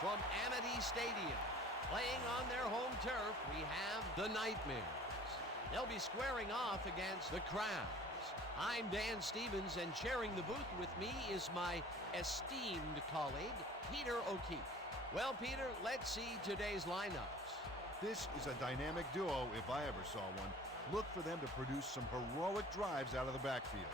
From Amity Stadium, playing on their home turf, we have the Nightmares. They'll be squaring off against the Crabs. I'm Dan Stevens, and sharing the booth with me is my esteemed colleague, Peter O'Keefe. Well, Peter, let's see today's lineups. This is a dynamic duo if I ever saw one. Look for them to produce some heroic drives out of the backfield.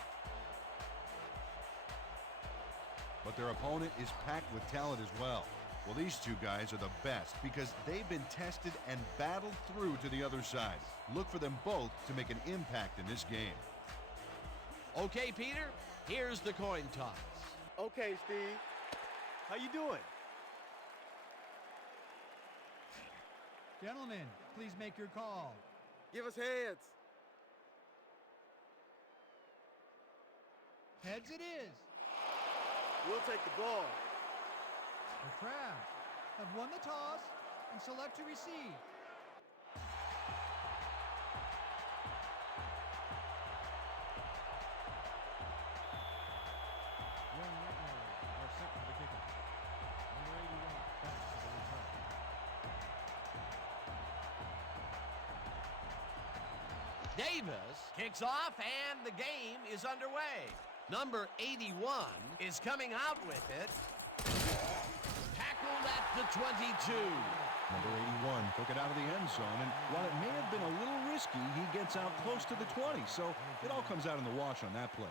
But their opponent is packed with talent as well. Well, these two guys are the best because they've been tested and battled through to the other side. Look for them both to make an impact in this game. Okay, Peter, here's the coin toss. Okay, Steve. How you doing? Gentlemen, please make your call. Give us heads. Heads it is. We'll take the ball. The Crabs have won the toss and select to receive. Young Nightmares are set for the kickoff. Number 81 back to the return. Davis kicks off, and the game is underway. Number 81 is coming out with it. Tackled at the 22. Number 81 took it out of the end zone, and while it may have been a little risky, he gets out close to the 20, so it all comes out in the wash on that play.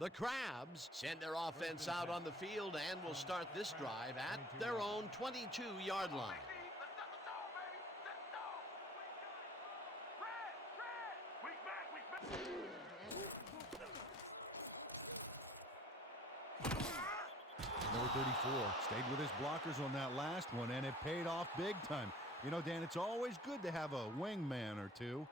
The Crabs send their offense out on the field and will start this drive at their own 22-yard line. Number 34 stayed with his blockers on that last one, and it paid off big time. You know, Dan, it's always good to have a wingman or two.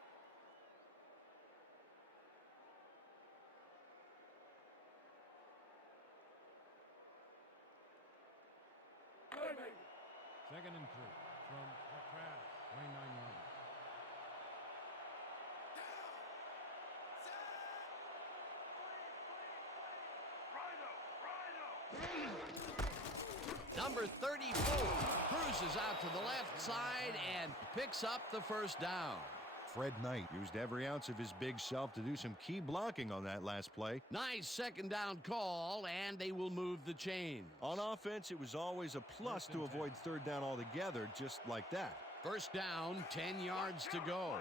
Second and 3 from the Crabs, 29 yards. Number 34 cruises out to the left side and picks up the first down. Fred Knight used every ounce of his big self to do some key blocking on that last play. Nice second down call, and they will move the chain. On offense, it was always a plus to avoid third down altogether, just like that. First down, 10 yards to go.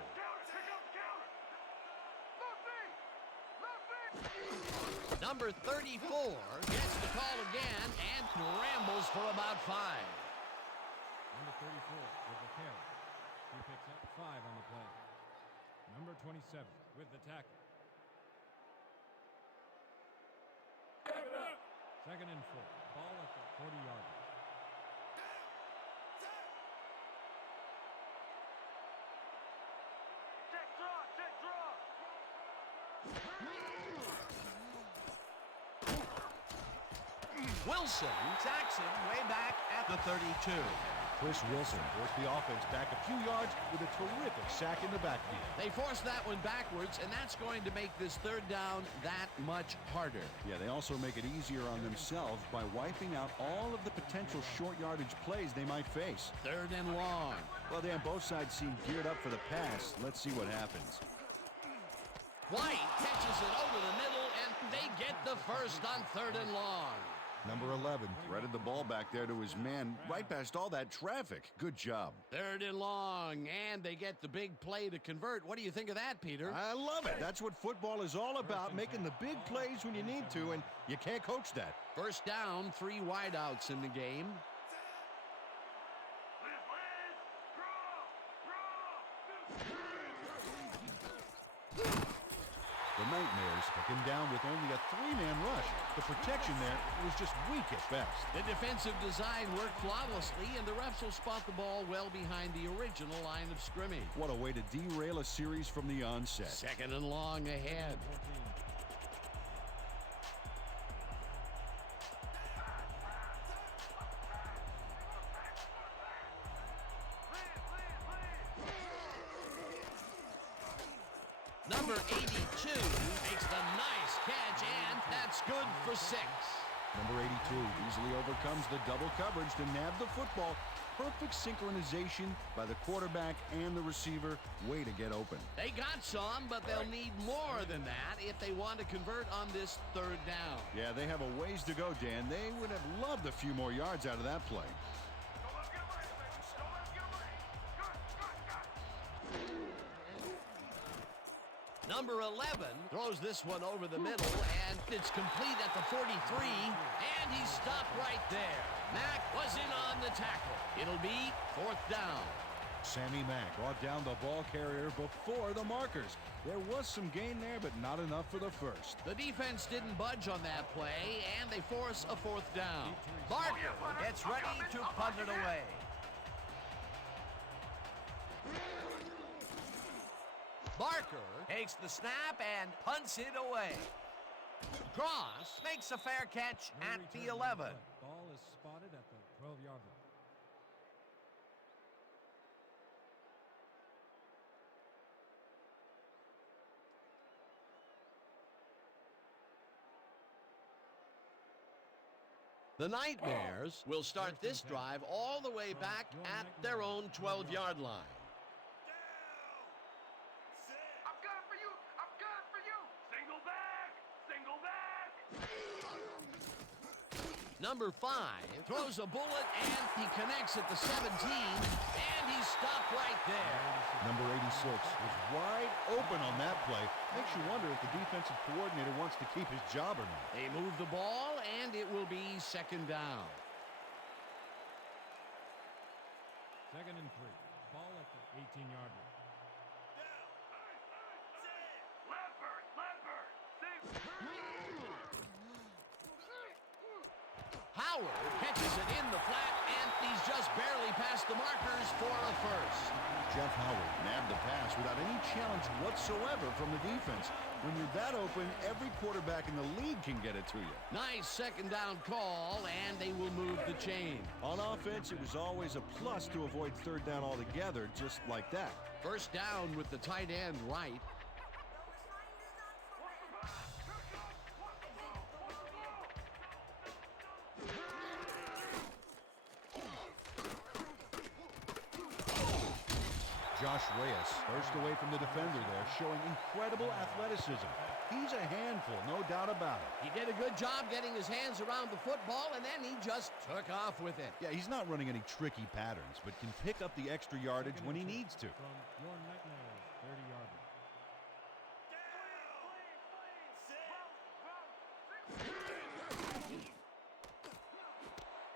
Number 34 gets the call again and rambles for about 5. Number 34 with the carry. He picks up 5 on the play. Number 27 with the tackle. Second and 4. Ball at the 40-yard line. Wilson sacks him way back at the 32. Chris Wilson forced the offense back a few yards with a terrific sack in the backfield. They forced that one backwards, and that's going to make this third down that much harder. Yeah, they also make it easier on themselves by wiping out all of the potential short yardage plays they might face. Third and long. Well, Dan, both sides seem geared up for the pass. Let's see what happens. White catches it over the middle, and they get the first on third and long. Number 11 threaded the ball back there to his man right past all that traffic. Good job. 3rd and long, and they get the big play to convert. What do you think of that, Peter? I love it. That's what football is all about, making the big plays when you need to, and you can't coach that. 1st down, 3 wideouts in the game. The Nightmares took him down with only a 3-man rush. The protection there was just weak at best. The defensive design worked flawlessly, and the refs will spot the ball well behind the original line of scrimmage. What a way to derail a series from the onset. 2nd and long ahead. Number 82 makes the nice catch, and that's good for 6. Number 82 easily overcomes the double coverage to nab the football. Perfect synchronization by the quarterback and the receiver. Way to get open. They got some, but they'll need more than that if they want to convert on this 3rd down. Yeah, they have a ways to go, Dan. They would have loved a few more yards out of that play. Number 11 throws this one over the middle, and it's complete at the 43, and he's stopped right there. Mack was in on the tackle. It'll be 4th down. Sammy Mack brought down the ball carrier before the markers. There was some gain there, but not enough for the first. The defense didn't budge on that play, and they force a 4th down. Barker gets ready to punt it away. Barker takes the snap and punts it away. Cross makes a fair catch at the 11. Ball is spotted at the 12-yard line. The Nightmares will start this drive all the way back at their own 12-yard line. Number 5 throws a bullet, and he connects at the 17, and he's stopped right there. Number 86 was wide open on that play. Makes you wonder if the defensive coordinator wants to keep his job or not. They move the ball, and it will be 2nd down. 2nd and 3. Ball at the 18-yard line. Howard catches it in the flat, and he's just barely past the markers for a first. Jeff Howard nabbed the pass without any challenge whatsoever from the defense. When you're that open, every quarterback in the league can get it to you. Nice 2nd down call, and they will move the chain. On offense, it was always a plus to avoid 3rd down altogether, just like that. 1st down with the tight end right. Josh Reyes, first away from the defender there, showing incredible athleticism. He's a handful, no doubt about it. He did a good job getting his hands around the football, and then he just took off with it. Yeah, he's not running any tricky patterns, but can pick up the extra yardage when he needs to. From your Nightmares 30-yard line.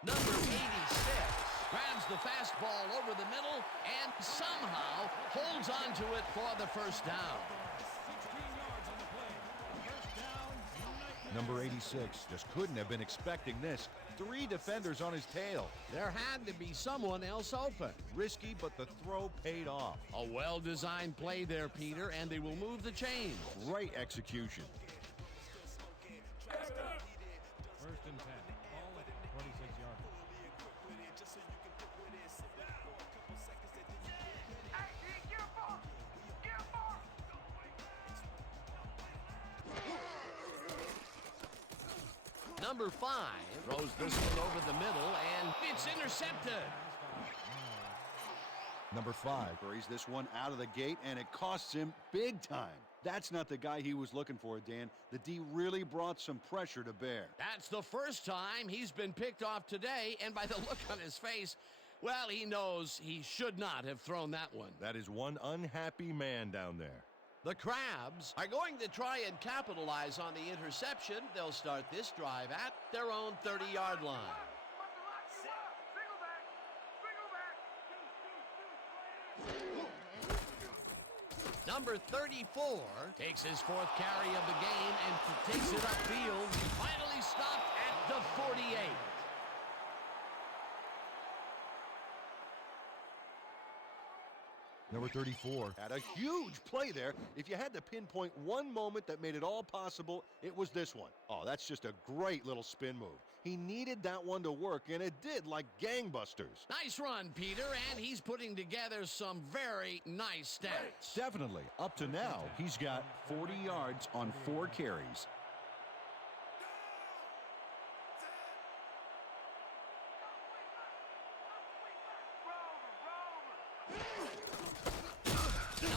Number 86 grabs the fastball over the middle and somehow holds on to it for the 1st down. 16 yards on the play. 1st down, Nightmares. Number 86 just couldn't have been expecting this. 3 defenders on his tail. There had to be someone else open. Risky, but the throw paid off. A well-designed play there, Peter, and they will move the chains. Great execution. 1st and 10. Ball at the 46-yard line. Number 5 throws this one over the middle, and it's intercepted. Number 5 buries this one out of the gate, and it costs him big time. That's not the guy he was looking for, Dan. The D really brought some pressure to bear. That's the first time he's been picked off today, and by the look on his face, well, he knows he should not have thrown that one. That is one unhappy man down there. The Crabs are going to try and capitalize on the interception. They'll start this drive at their own 30-yard line. Number 34 takes his fourth carry of the game and takes it upfield. Finally stopped at the 48. Number 34 had a huge play there. If you had to pinpoint one moment that made it all possible, it was this one. Oh, that's just a great little spin move. He needed that one to work, and it did like gangbusters. Nice run, Peter, and he's putting together some very nice stats. Definitely. Up to now, he's got 40 yards on 4 carries.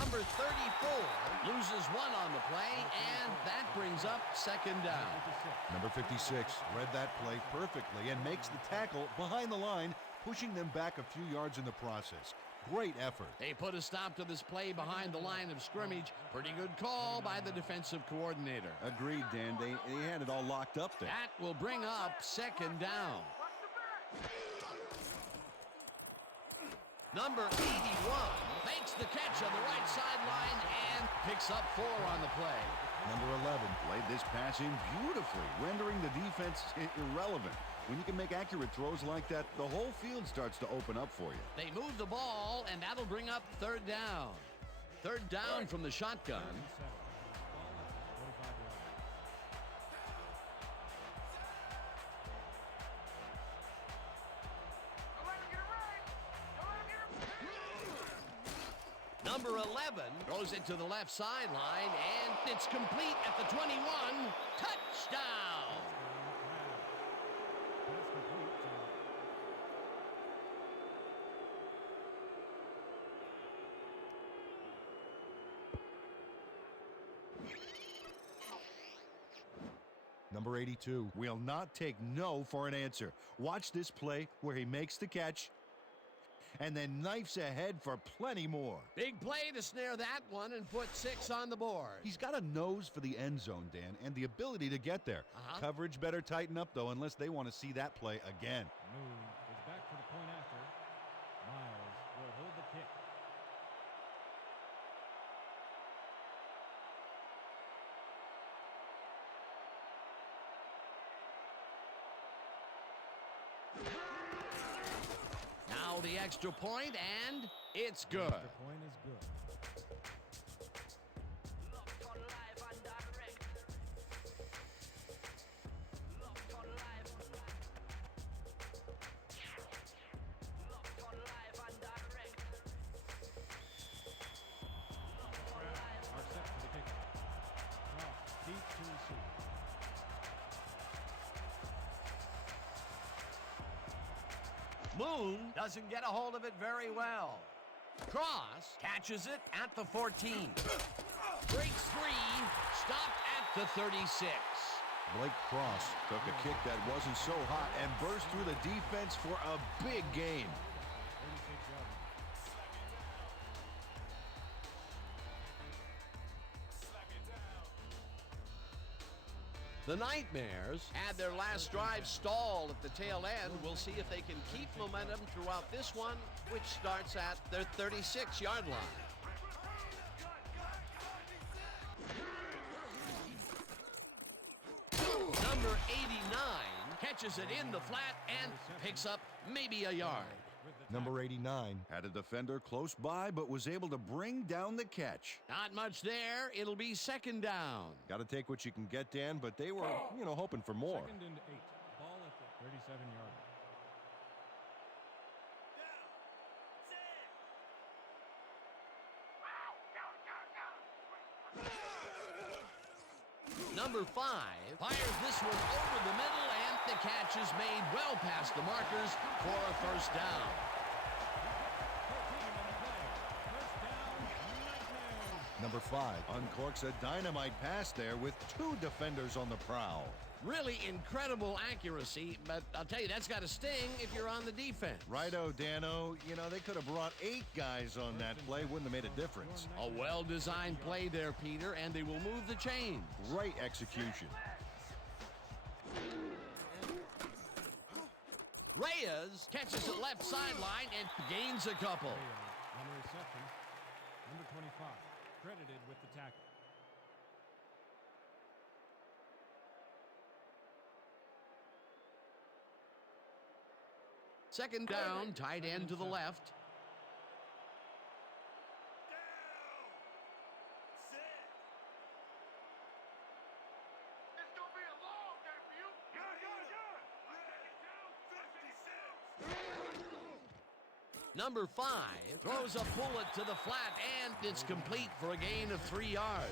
Number 34 loses one on the play, and that brings up second down. Number 56 read that play perfectly and makes the tackle behind the line, pushing them back a few yards in the process. Great effort. They put a stop to this play behind the line of scrimmage. Pretty good call by the defensive coordinator. Agreed, Dan. They had it all locked up there. That will bring up second down. Number 81 makes the catch on the right sideline and picks up 4 on the play. Number 11 played this pass in beautifully, rendering the defense irrelevant. When you can make accurate throws like that, the whole field starts to open up for you. They move the ball, and that'll bring up third down. Third down from the shotgun. Number 11 throws it to the left sideline, and it's complete at the 21. Touchdown! Number 82 will not take no for an answer. Watch this play where he makes the catch and then knifes ahead for plenty more. Big play to snare that one and put 6 on the board. He's got a nose for the end zone, Dan, and the ability to get there. Coverage better tighten up, though, unless they want to see that play again. Moon is back for the point after. Miles will hold the kick. Now the extra point, and it's good. The point is good. Are set for the kickoff. Cross deep to receive. Moon doesn't get a hold of it very well. Cross catches it at the 14. Breaks free, stopped at the 36. Blake Cross took a kick that wasn't so hot and burst through the defense for a big gain. 36 yards. The Nightmares had their last drive stalled at the tail end. We'll see if they can keep momentum throughout this one, which starts at their 36-yard line. Number 89 catches it in the flat and picks up maybe a yard. Number 89 had a defender close by, but was able to bring down the catch. Not much there. It'll be second down. Got to take what you can get, Dan, but they were, hoping for more. Second and 8. Ball at the 37-yard line. Number 5 fires this one over the middle, and the catch is made well past the markers for a first down. Number 5 uncorks a dynamite pass there with 2 defenders on the prowl. Really incredible accuracy, but I'll tell you, that's got to sting if you're on the defense. Righto, Dano. You know, they could have brought 8 guys on that play. Wouldn't have made a difference. A well-designed play there, Peter, and they will move the chains. Great execution. Reyes catches the left sideline and gains a couple. On the reception, number 25, credited with the tackle. Second down, tight end to the left. Number 5 throws a bullet to the flat, and it's complete for a gain of 3 yards.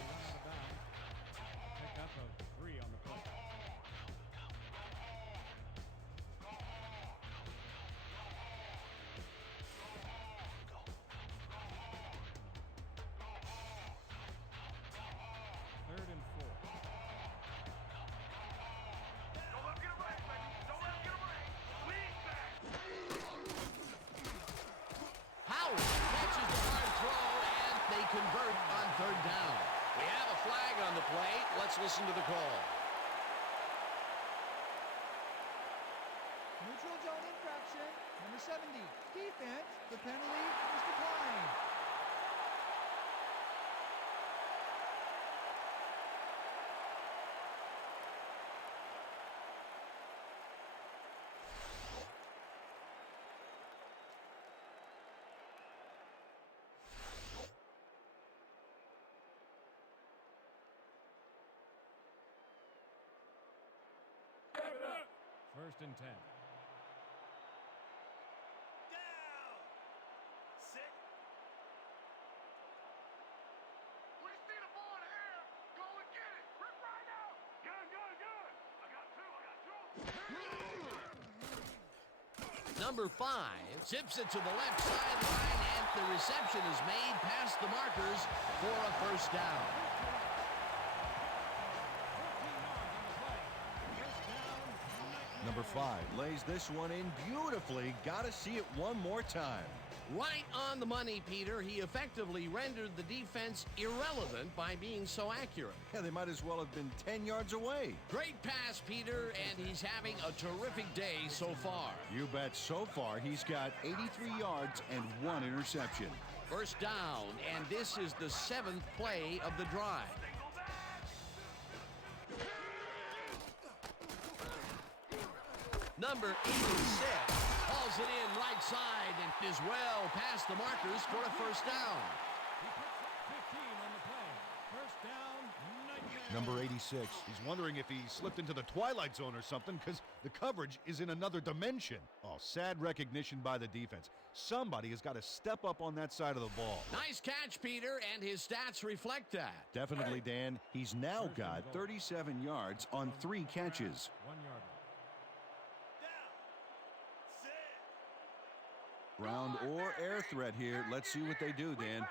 Pick up a 3 on the play. Third and 4. Howard catches the hard throw, and they convert on third down. We have a flag on the play. Let's listen to the call. Neutral zone infraction. Number 70. Defense. The penalty is declined. First and 10. Number 5 zips it to the left sideline, and the reception is made past the markers for a first down. Number 5 lays this one in beautifully. Got to see it one more time. Right on the money, Peter. He effectively rendered the defense irrelevant by being so accurate. Yeah, they might as well have been 10 yards away. Great pass, Peter, and he's having a terrific day so far. You bet. So far, he's got 83 yards and 1 interception. First down, and this is the 7th play of the drive. Number 86 hauls it in right side and is well past the markers for a first down. He picks up 15 on the play. First down, Nightmare. Number 86. He's wondering if he slipped into the twilight zone or something because the coverage is in another dimension. Oh, sad recognition by the defense. Somebody has got to step up on that side of the ball. Nice catch, Peter, and his stats reflect that. Definitely, Dan. He's now got 37 yards on 3 catches. 1 yard. Ground or air threat here. Let's see what they do, Dan.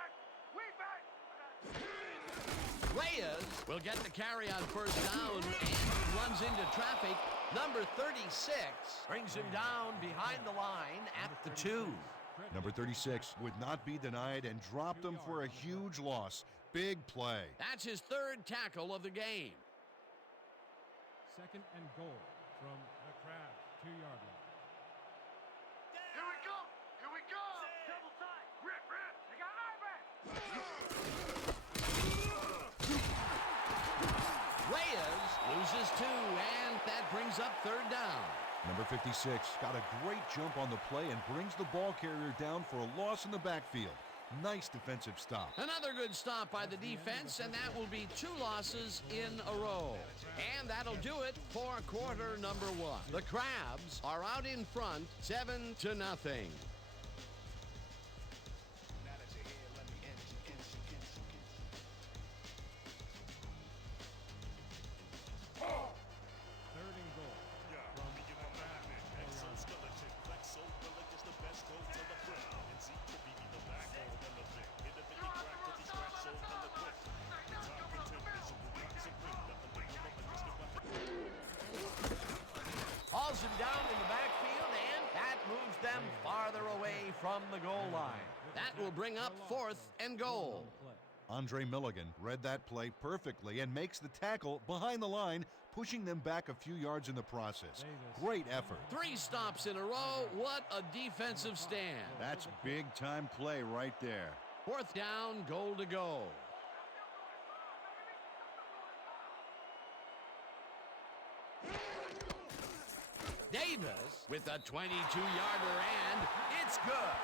Reyes will get the carry on first down and runs into traffic. Number 36 brings him down behind the line at the 2. Number 36 would not be denied and dropped him for a huge loss. Big play. That's his 3rd tackle of the game. Second and goal from the Crabs, 2-yard line. Reyes loses 2, and that brings up 3rd down. Number 56 got a great jump on the play and brings the ball carrier down for a loss in the backfield. Nice defensive stop. Another good stop by the defense, and that will be 2 losses in a row. And that'll do it for quarter number 1. The Crabs are out in front, 7-0. Pulls him down in the backfield, and that moves them farther away from the goal line. That will bring up 4th and goal. Andre Milligan read that play perfectly and makes the tackle behind the line, pushing them back a few yards in the process. Great effort. 3 stops in a row. What a defensive stand. That's big-time play right there. 4th down, goal to go. Davis with a 22-yarder, and it's good.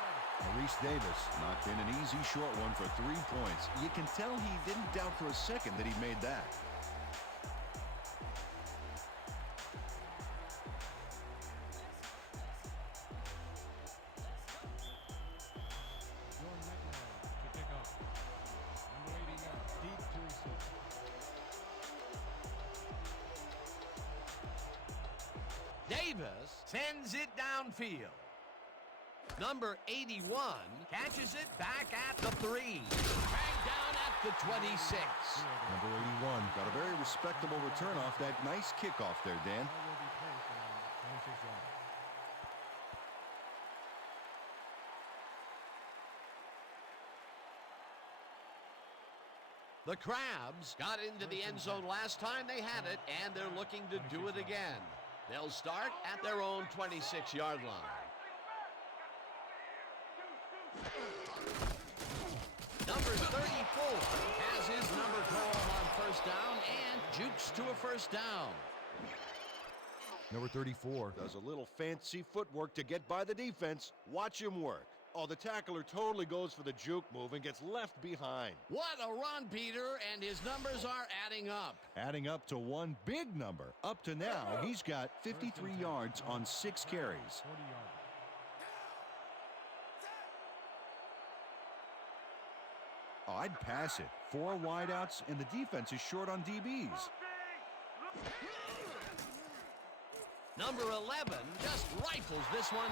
Maurice Davis knocked in an easy short one for 3 points. You can tell he didn't doubt for a second that he made that. Jordan McNair to pick up. Number 80 yards, deep to receive. Davis sends it downfield. Number 81 catches it back at the 3. Dragged down at the 26. Number 81 got a very respectable return off that nice kickoff there, Dan. Ball will be placed around 26 yards. The Crabs got into the end zone last time they had it, and they're looking to do it again. They'll start at their own 26-yard line. Number 34 has his number called on 1st down and jukes to a 1st down. Number 34. Does a little fancy footwork to get by the defense. Watch him work. Oh, the tackler totally goes for the juke move and gets left behind. What a run, Peter, and his numbers are adding up. Adding up to one big number. Up to now, he's got 53 yards on 6 carries. 40 yards. Oh, I'd pass it. 4 wideouts, and the defense is short on DBs. Number 11 just rifles this one,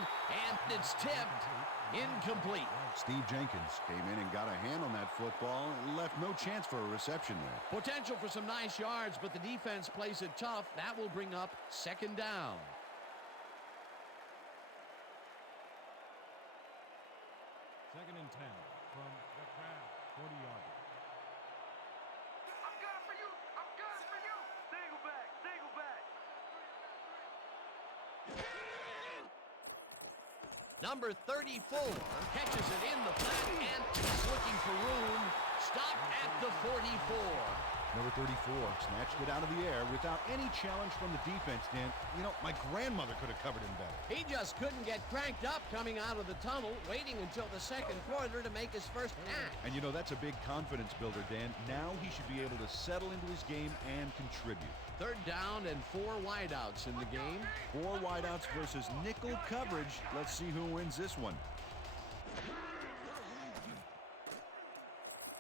and it's tipped incomplete. Steve Jenkins came in and got a hand on that football and left no chance for a reception there. Potential for some nice yards, but the defense plays it tough. That will bring up 2nd down. Second and 10 from the crowd. 40 yards. I'm good for you. I'm good for you. Single back. Single back. Number 34 catches it in the flat, and he's looking for room. Stopped at the 44. Number 34 snatched it out of the air without any challenge from the defense, Dan. You know, my grandmother could have covered him better. He just couldn't get cranked up coming out of the tunnel, waiting until the 2nd quarter to make his first pass. And you know, that's a big confidence builder, Dan. Now he should be able to settle into his game and contribute. 3rd down and 4 wideouts in the game. 4 wideouts versus nickel coverage. Let's see who wins this one.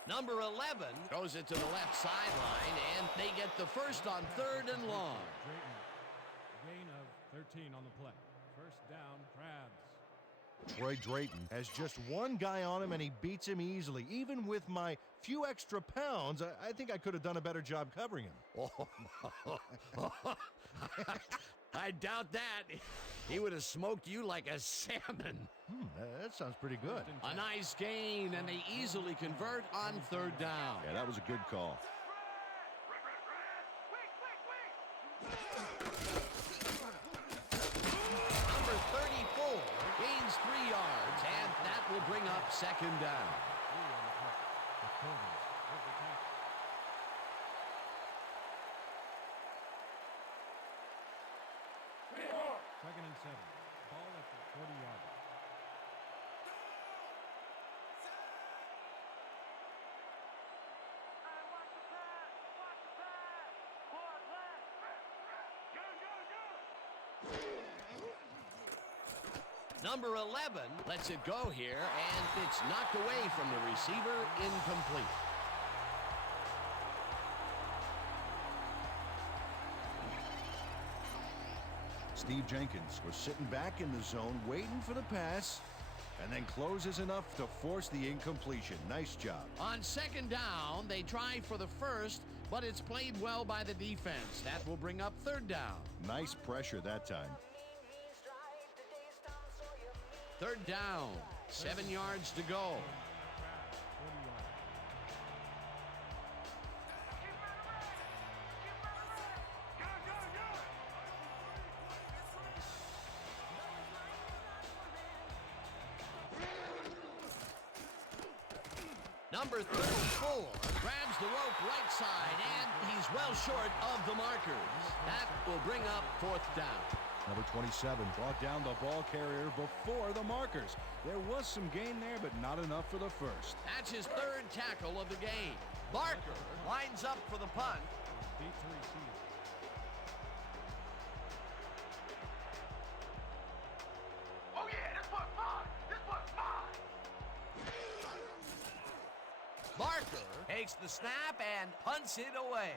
Number 11 throws it to the left sideline, and they get the first on 3rd and long. Drayton. Gain of 13 on the play. 1st down, Crabs. Troy Drayton has just one guy on him, and he beats him easily. Even with my few extra pounds, I think I could have done a better job covering him. I doubt that. He would have smoked you like a salmon. That sounds pretty good. A nice gain, and they easily convert on 3rd down. Yeah, that was a good call. Number 34 gains 3 yards, and that will bring up 2nd down. 3 on the play. The corners with the tackle. Second and 7. Ball at the 40-yard line. Watch the pass. Watch the pass. Forward left. Go, go, go. Number 11 lets it go here, and it's knocked away from the receiver, incomplete. Steve Jenkins was sitting back in the zone waiting for the pass and then closes enough to force the incompletion. Nice job. On 2nd down, they try for the first, but it's played well by the defense. That will bring up 3rd down. Nice pressure that time. Third down, 7 yards to go. 40 yards. Number 34 grabs the rope right side, and he's well short of the markers. That will bring up fourth down. Number 27 brought down the ball carrier before the markers. There was some gain there, but not enough for the first. That's his third tackle of the game. Barker lines up for the punt. Beat to receive. Oh yeah, this one's mine. This one's mine. Barker takes the snap and punts it away.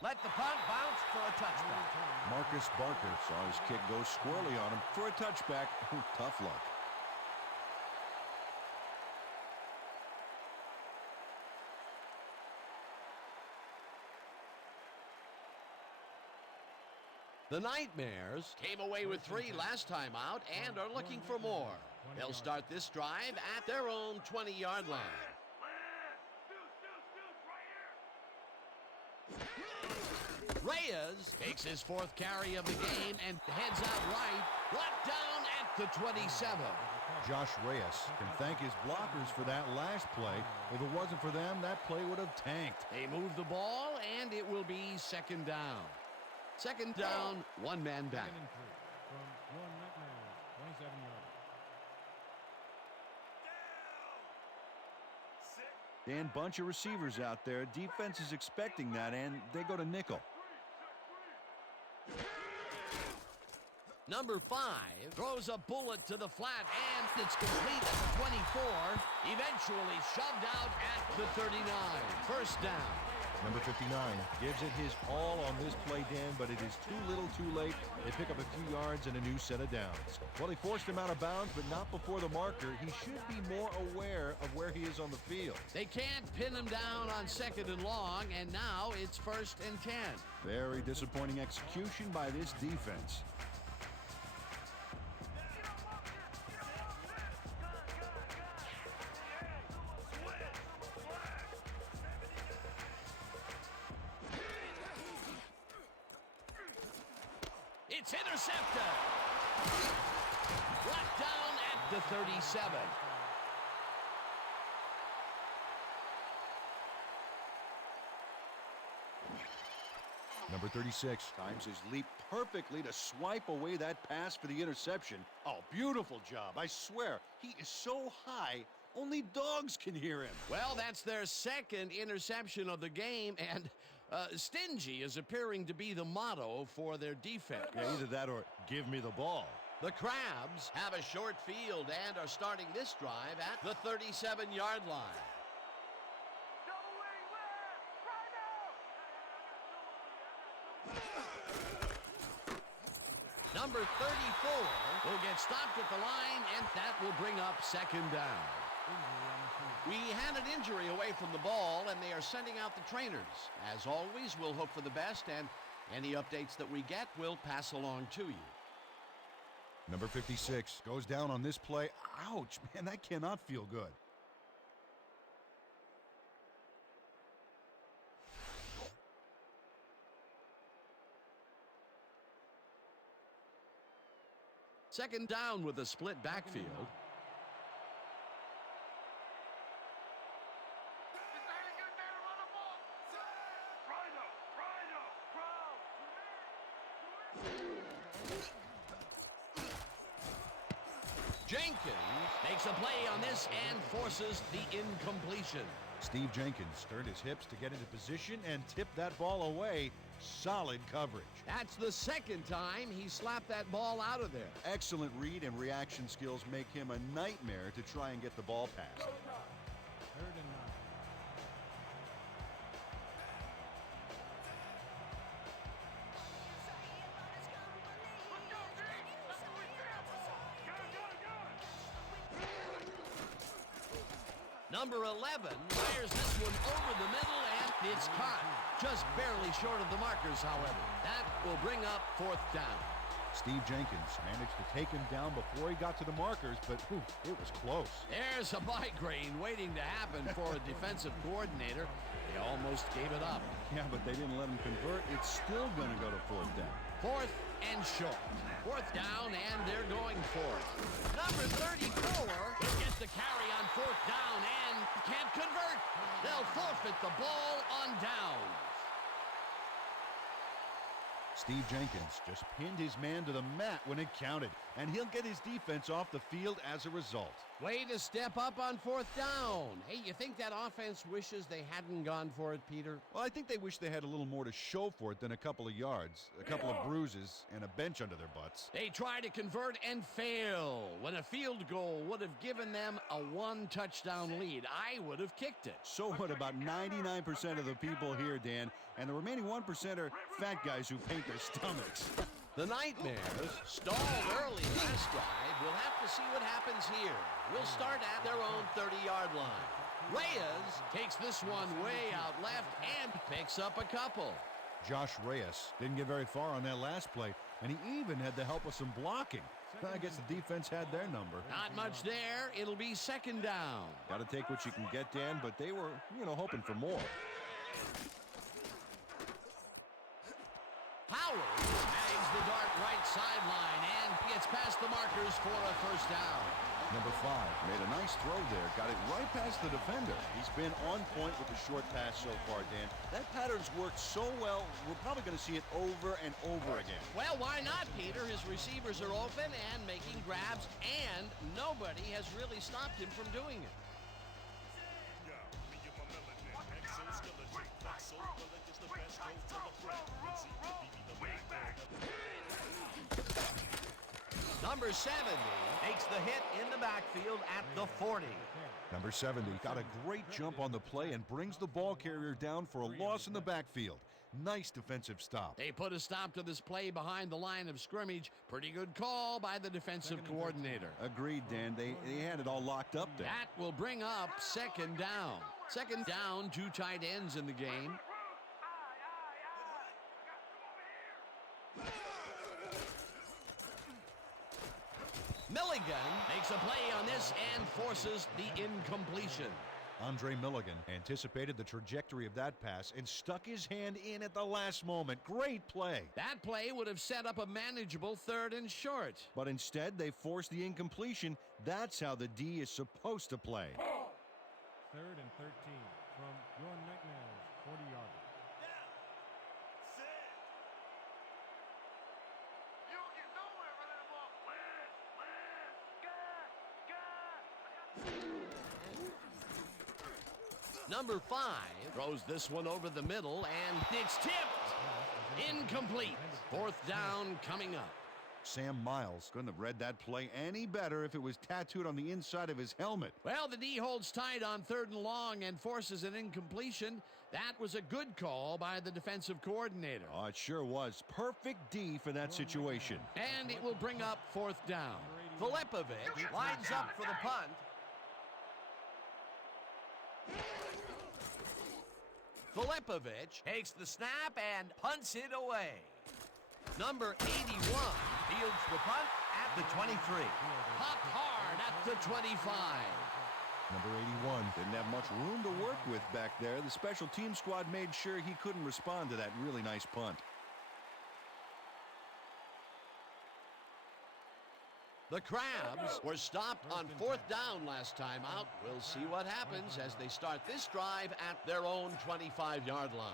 Let the punt bounce for a touchback. Marcus Barker saw his kick go squirrely on him for a touchback. Tough luck. The Nightmares came away with 3 last time out and are looking for more. They'll start this drive at their own 20-yard line. Reyes takes his 4th carry of the game and heads out right, brought down at the 27. Josh Reyes can thank his blockers for that last play. If it wasn't for them, that play would have tanked. They move the ball, and it will be second down. Second down, one man back. 2nd and 3 from one Nightmares, 27 yards. Dan, bunch of receivers out there. Defense is expecting that, and they go to nickel. Number 5 throws a bullet to the flat, and it's complete at the 24. Eventually shoved out at the 39. First down. Number 59 gives it his all on this play, Dan, but it is too little too late. They pick up a few yards and a new set of downs. Well, he forced him out of bounds, but not before the marker. He should be more aware of where he is on the field. They can't pin him down on 2nd and long, and now it's 1st and 10. Very disappointing execution by this defense. It's intercepted. Brought down at the 37. Number 36 times his leap perfectly to swipe away that pass for the interception. Oh, beautiful job. I swear, he is so high, only dogs can hear him. Well, that's their 2nd interception of the game, and stingy is appearing to be the motto for their defense. Yeah, either that or give me the ball. The Crabs have a short field and are starting this drive at the 37-yard line. Double wing left. Right now. Number 34 will get stopped at the line, and that will bring up 2nd down. We had an injury away from the ball, and they are sending out the trainers. As always, we'll hope for the best, and any updates that we get, we'll pass along to you. Number 56 goes down on this play. Ouch, man, that cannot feel good. Second down with a split backfield. This ain't a good day to run the ball. Rhino, Rhino, Jenkins makes a play on this and forces the incompletion. Steve Jenkins turned his hips to get into position and tipped that ball away. Solid coverage. That's the 2nd time he slapped that ball out of there. Excellent read and reaction skills make him a nightmare to try and get the ball past. 3rd and 9. Number 11 fires this one over the middle, and it's caught. Just barely short of the markers, however. That will bring up 4th down. Steve Jenkins managed to take him down before he got to the markers, but it was close. There's a migraine waiting to happen for a defensive coordinator. They almost gave it up. Yeah, but they didn't let him convert. It's still going to go to fourth down. Fourth and short. Fourth down, and they're going for it. Number 34 will get the carry on fourth down and can't convert. They'll forfeit the ball on downs. Steve Jenkins just pinned his man to the mat when it counted, and he'll get his defense off the field as a result. Way to step up on fourth down. Hey, you think that offense wishes they hadn't gone for it, Peter? Well, I think they wish they had a little more to show for it than a couple of yards, a couple of bruises, and a bench under their butts. They try to convert and fail. When a field goal would have given them a one-touchdown lead, I would have kicked it. So what about 99% of the people here, Dan? And the remaining 1% are fat guys who paint their stomachs. The Nightmares stalled early last drive. We'll have to see what happens here. We'll start at their own 30-yard line. Reyes takes this one way out left and picks up a couple. Josh Reyes didn't get very far on that last play, and he even had the help of some blocking. I guess the defense had their number. Not much there. It'll be second down. Got to take what you can get, Dan, but they were, hoping for more. Howard snags the dart right sideline and gets past the markers for a first down. Number 5 made a nice throw there, got it right past the defender. He's been on point with the short pass so far, Dan. That pattern's worked so well, we're probably going to see it over and over again. Well, why not, Peter? His receivers are open and making grabs, and nobody has really stopped him from doing it. Number 70 takes the hit in the backfield at the 40. Number 70 got a great jump on the play and brings the ball carrier down for a loss in the backfield. Nice defensive stop. They put a stop to this play behind the line of scrimmage. Pretty good call by the defensive coordinator. Agreed, Dan. They had it all locked up there. That will bring up second down. Second down, 2 tight ends in the game. Milligan makes a play on this and forces the incompletion. Andre Milligan anticipated the trajectory of that pass and stuck his hand in at the last moment. Great play. That play would have set up a manageable third and short. But instead, they forced the incompletion. That's how the D is supposed to play. Third and 13 from your Nightmares, 40-yard. Number 5 throws this one over the middle, and it's tipped. Incomplete. Fourth down coming up. Sam Miles couldn't have read that play any better if it was tattooed on the inside of his helmet. Well, the D holds tight on third and long and forces an incompletion. That was a good call by the defensive coordinator. Oh, it sure was. Perfect D for that situation. And it will bring up fourth down. Filipovic lines up for the punt. Filipovic takes the snap and punts it away. Number 81 fields the punt at the 23. Popped hard at the 25. Number 81 didn't have much room to work with back there. The special team squad made sure he couldn't respond to that really nice punt. The Crabs were stopped on fourth down last time out. We'll see what happens as they start this drive at their own 25-yard line.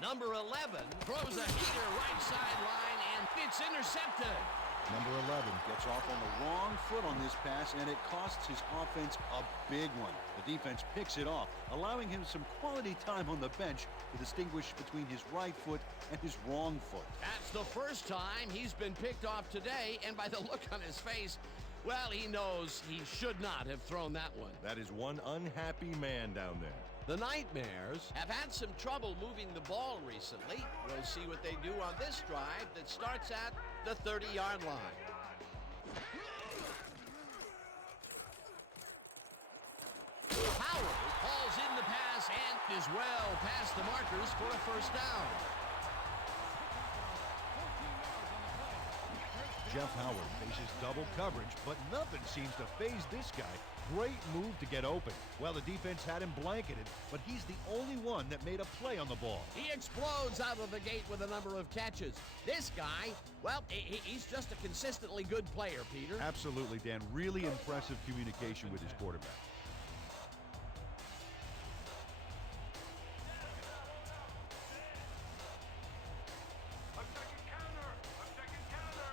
Number 11 throws a heater right sideline, and it's intercepted. Number 11 gets off on the wrong foot on this pass, and it costs his offense a big one. The defense picks it off, allowing him some quality time on the bench to distinguish between his right foot and his wrong foot. That's the first time he's been picked off today, and by the look on his face, well, he knows he should not have thrown that one. That is one unhappy man down there. The Nightmares have had some trouble moving the ball recently. We'll see what they do on this drive that starts at the 30-yard line. Howard hauls it is well past the markers for a first down. Jeff Howard faces double coverage, but nothing seems to faze this guy. Great move to get open. Well, the defense had him blanketed, but he's the only one that made a play on the ball. He explodes out of the gate with a number of catches. This guy, well, he's just a consistently good player, Peter. Absolutely, Dan. Really impressive communication with his quarterback. I'm taking counter. I'm taking counter.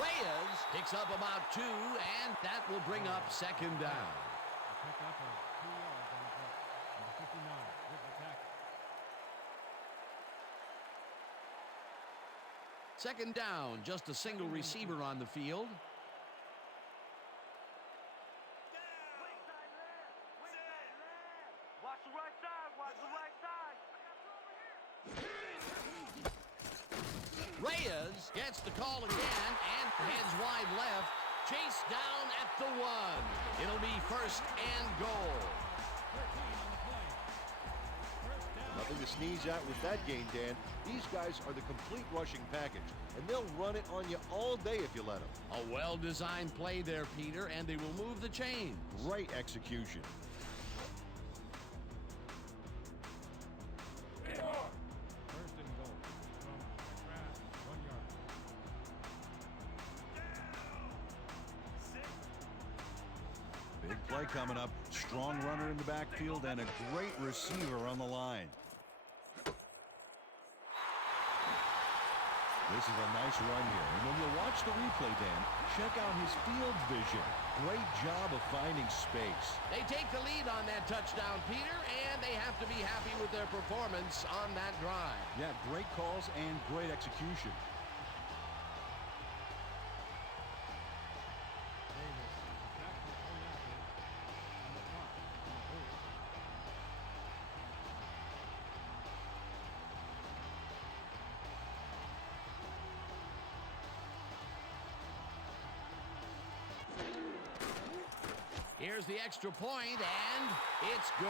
Reyes picks up about 2, and that will bring up second down. A pickup of 2 yards on the play. Number 59 with the tackle. Second down, just a single receiver on the field. Wing side left. Wing side left. Watch the right side. Watch the right side. Reyes gets the call again and heads wide left. Chase down at the 1. It'll be first and goal. 13 on the play. First down. Nothing to sneeze at with that game, Dan. These guys are the complete rushing package, and they'll run it on you all day if you let them. A well-designed play there, Peter, and they will move the chains. Great execution. First and goal. From the Crabs, 1 yard. Big play coming up. Strong runner in the backfield and a great receiver on the line. This is a nice run here. And when you watch the replay, Dan, check out his field vision. Great job of finding space. They take the lead on that touchdown, Peter, and they have to be happy with their performance on that drive. Yeah, great calls and great execution. Davis is back to point active. On the clock. On the hold. Here's the extra point, and it's good.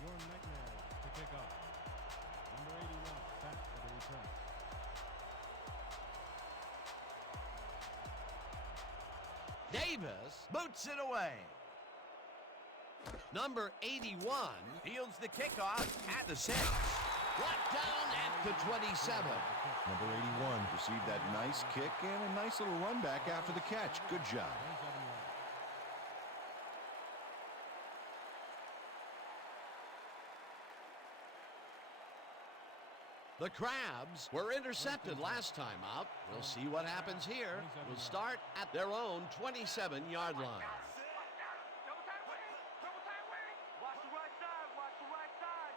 Your nightmare to kick off. Number 81 back for the return. Davis boots it away. Number 81 fields the kickoff at the 6. Brought down at the 27. Number 81 received that nice kick and a nice little run back after the catch. Good job. 27 yards. The Crabs were intercepted last time out. We'll see what happens here. We'll start at their own 27-yard line. Double tight wing. Double tight wing. Watch the right side. Watch the right side.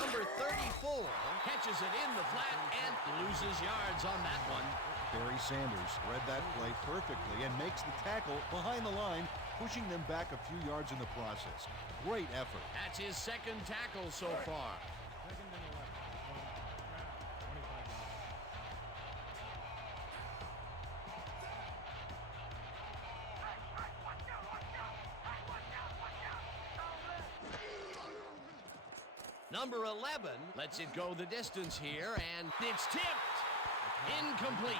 Number 34 catches it in the flat and loses yards on that one. Barry Sanders read that play perfectly and makes the tackle behind the line, pushing them back a few yards in the process. Great effort. That's his second tackle so far. Second and 11 from Crabs, 25 yards. Number 11 lets it go the distance here, and it's tipped. Incomplete.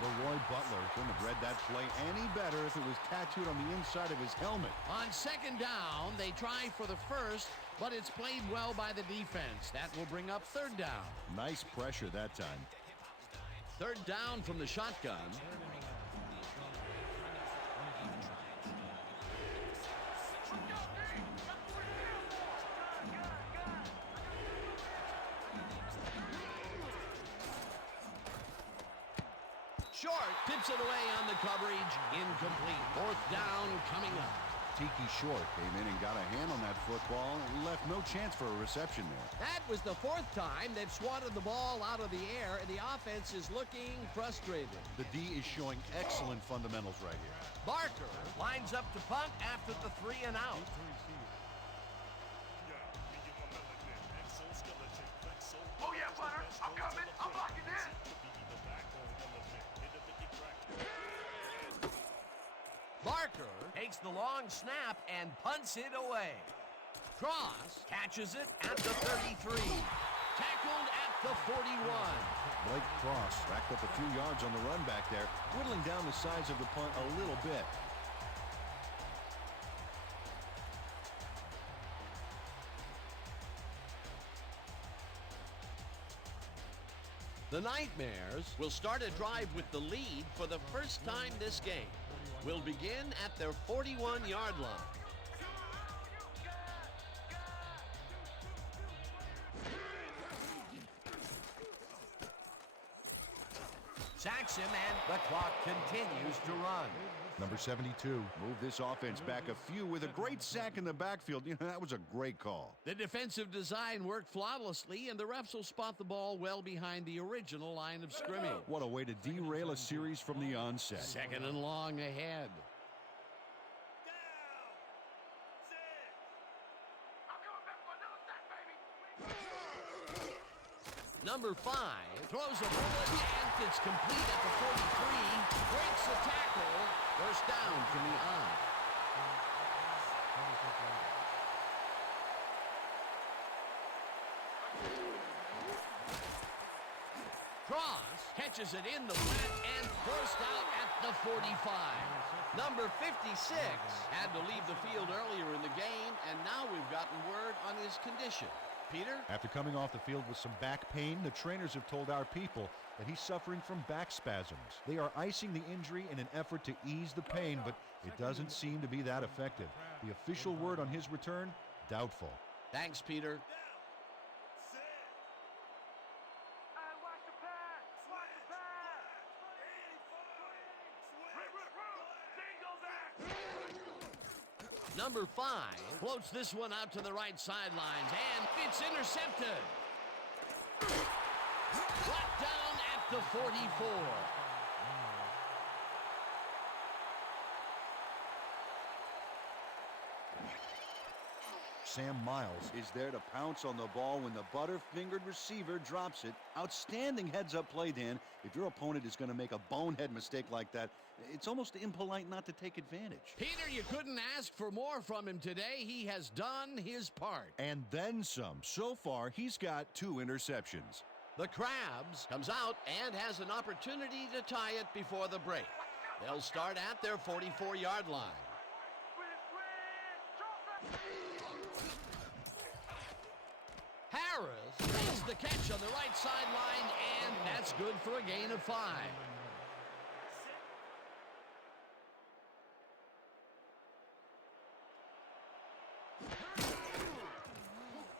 Leroy Butler couldn't have read that play any better if it was tattooed on the inside of his helmet. On second down, they try for the first, but it's played well by the defense. That will bring up third down. Nice pressure that time. Third down from the shotgun. Third and 11 from 'Short tips it away on the coverage. Incomplete. Fourth down coming up. Tiki Short. Came in and got a hand on that football and left no chance for a reception there. That was the fourth time they've swatted the ball out of the air, and the offense is looking frustrated. The D is showing excellent fundamentals right here. Barker lines up to punt after the 3 and out. Oh yeah, Butter, I'm coming. I'm locking in. Barker takes the long snap and punts it away. Cross catches it at the 33. Tackled at the 41. Blake Cross racked up a few yards on the run back there, whittling down the size of the punt a little bit. The Nightmares will start a drive with the lead for the first time this game. Will begin at their 41-yard line. Sacks him, and the clock continues to run. Number 72. Move this offense back a few with a great sack in the backfield. You know, that was a great call. The defensive design worked flawlessly, and the refs will spot the ball well behind the original line of scrimmage. What a way to derail a series from the onset. Second and long ahead. I'm coming back for another sack, baby. Number 5 throws a bullet, and it's complete at the 43. Breaks the tackle. First down from the eye. Cross catches it in the flat and forced out at the 45. Number 56 had to leave the field earlier in the game, and now we've gotten word on his condition. Peter? After coming off the field with some back pain, the trainers have told our people that he's suffering from back spasms. They are icing the injury in an effort to ease the pain, but it doesn't seem to be that effective. The official word on his return, doubtful. Thanks, Peter. Hey, watch the pass. Watch the pass. Dingo back. Number 5 floats this one out to the right sidelines, and it's intercepted. Brought down at the 44. Sam Miles is there to pounce on the ball when the butter-fingered receiver drops it. Outstanding heads-up play, Dan. If your opponent is going to make a bonehead mistake like that, it's almost impolite not to take advantage. Peter, you couldn't ask for more from him today. He has done his part. And then some. So far, he's got 2 interceptions. The Crabs comes out and has an opportunity to tie it before the break. They'll start at their 44-yard line. Harris makes the catch on the right sideline, and that's good for a gain of 5.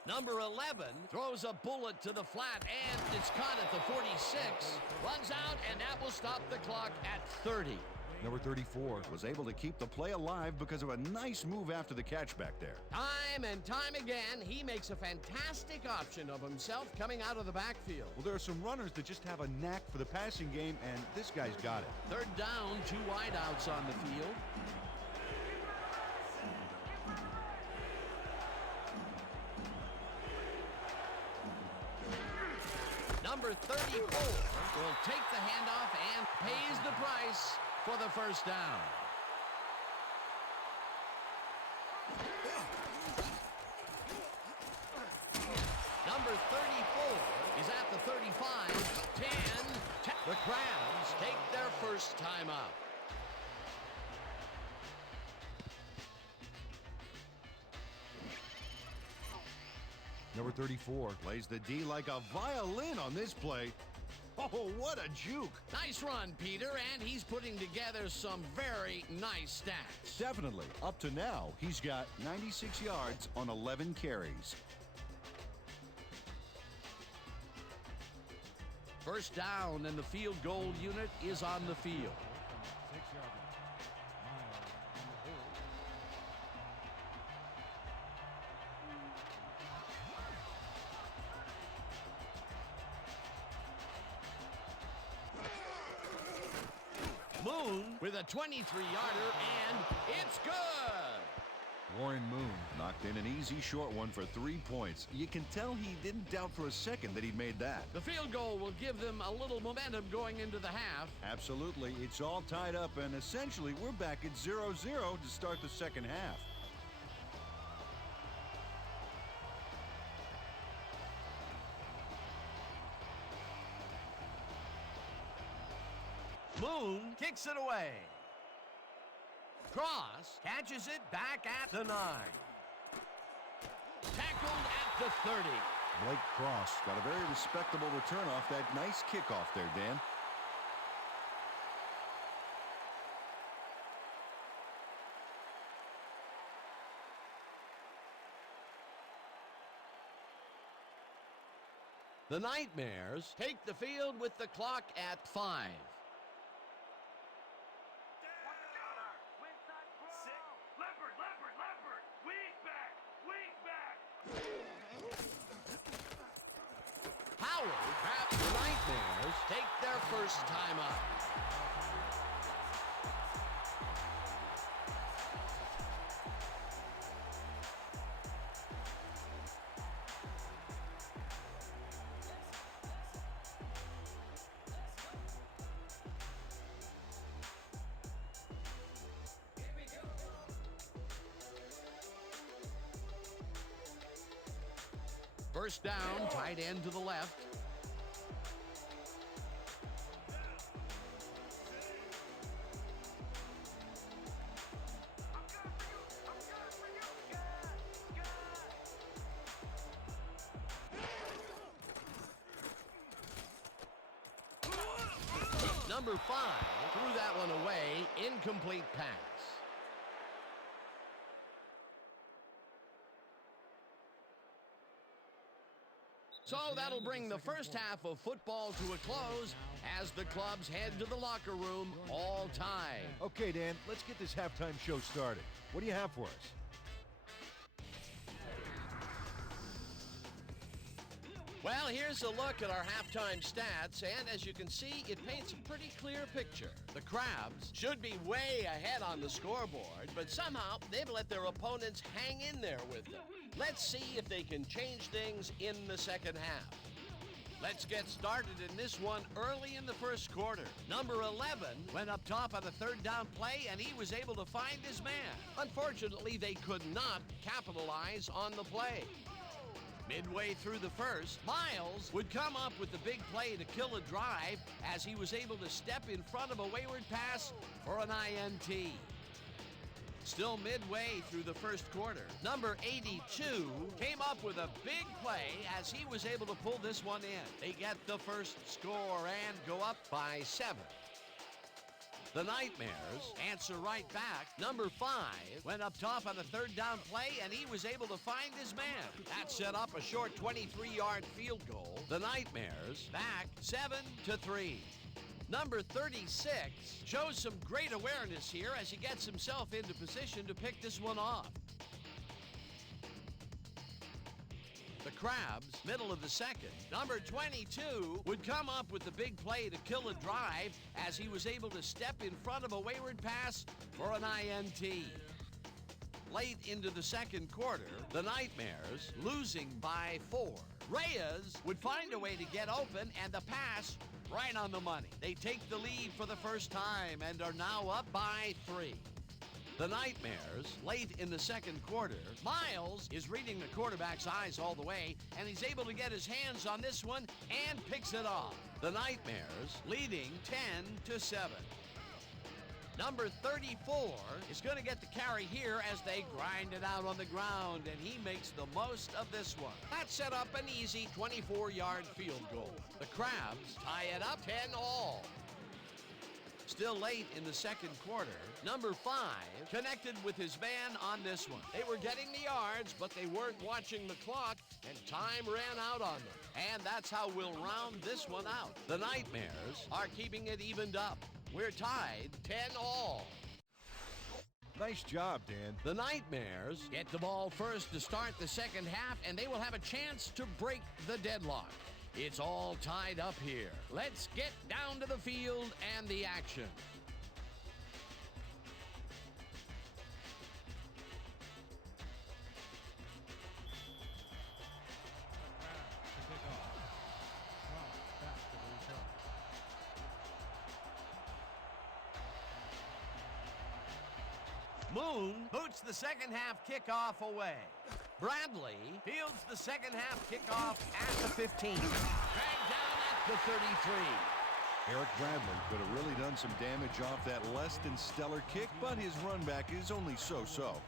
Number 11 throws a bullet to the flat, and it's caught at the 46. Runs out, and that will stop the clock at 30. Number 34 Was able to keep the play alive because of a nice move after the catch back there. Time and time again, he makes a fantastic option of himself coming out of the backfield. Well, there are some runners that just have a knack for the passing game, and this guy's got it. Third down, 2 wideouts on the field. Number 34 will take the handoff and pays the price for the first down. Number 34 is at the 35. 10. The Crabs take their first time out. Number 34 Plays the D like a violin on this play. Oh, what a juke. Nice run, Peter, and he's putting together some very nice stats. Definitely. Up to now, he's got 96 yards on 11 carries. First down, and the field goal unit is on the field. 6 yard line. Miles on the hold. Moon with a 23-yarder, and it's good! Warren Moon. Knocked in an easy short one for 3 points. You can tell he didn't doubt for a second that he'd made that. The field goal will give them a little momentum going into the half. Absolutely. It's all tied up, and essentially we're back at 0-0 to start the second half. Moon kicks it away. Cross catches it back at the 9. Tackled at the 30. Blake Cross got a very respectable return off that nice kickoff there, Dan. The Nightmares take the field with the clock at 5. Leopard, leopard, leopard! Weak back! Weak back! Howard grabs the Nightmares take their first time up. First down, tight end to the left. Number 5 threw that one away, incomplete pass. So that'll bring the first half of football to a close as the clubs head to the locker room, all tied. Okay, Dan, let's get this halftime show started. What do you have for us? Well, here's a look at our halftime stats, and as you can see, it paints a pretty clear picture. The Crabs should be way ahead on the scoreboard, but somehow they've let their opponents hang in there with them. Let's see if they can change things in the second half. Let's get started in this one early in the first quarter. Number 11 went up top on a third down play, and he was able to find his man. Unfortunately, they could not capitalize on the play. Midway through the first, Miles would come up with the big play to kill a drive as he was able to step in front of a wayward pass for an INT. Still midway through the first quarter, number 82 came up with a big play as he was able to pull this one in. They get the first score and go up by 7. The Nightmares answer right back. Number 5 went up top on a third down play, and he was able to find his man. That set up a short 23-yard field goal. The Nightmares back 7-3. Number 36 shows some great awareness here as he gets himself into position to pick this one off. The Crabs, middle of the second. Number 22 would come up with the big play to kill a drive as he was able to step in front of a wayward pass for an INT. Late into the second quarter, the Nightmares losing by 4. Reyes would find a way to get open, and the pass right on the money. They take the lead for the first time and are now up by 3. The Nightmares, late in the second quarter, Miles is reading the quarterback's eyes all the way, and he's able to get his hands on this one and picks it off. The Nightmares leading 10-7. Number 34 is going to get the carry here as they grind it out on the ground, and he makes the most of this one. That set up an easy 24-yard field goal. The Crabs tie it up 10-all. Still late in the second quarter, number 5 connected with his man on this one. They were getting the yards, but they weren't watching the clock, and time ran out on them. And that's how we'll round this one out. The Nightmares are keeping it evened up. We're tied 10-all. Nice job, Dan. The Nightmares get the ball first to start the second half, and they will have a chance to break the deadlock. It's all tied up here. Let's get down to the field and the action. Moon boots the second half kickoff away. Bradley fields the second half kickoff at the 15. Dragged down at the 33. Eric Bradley could have really done some damage off that less than stellar kick, but his run back is only so-so.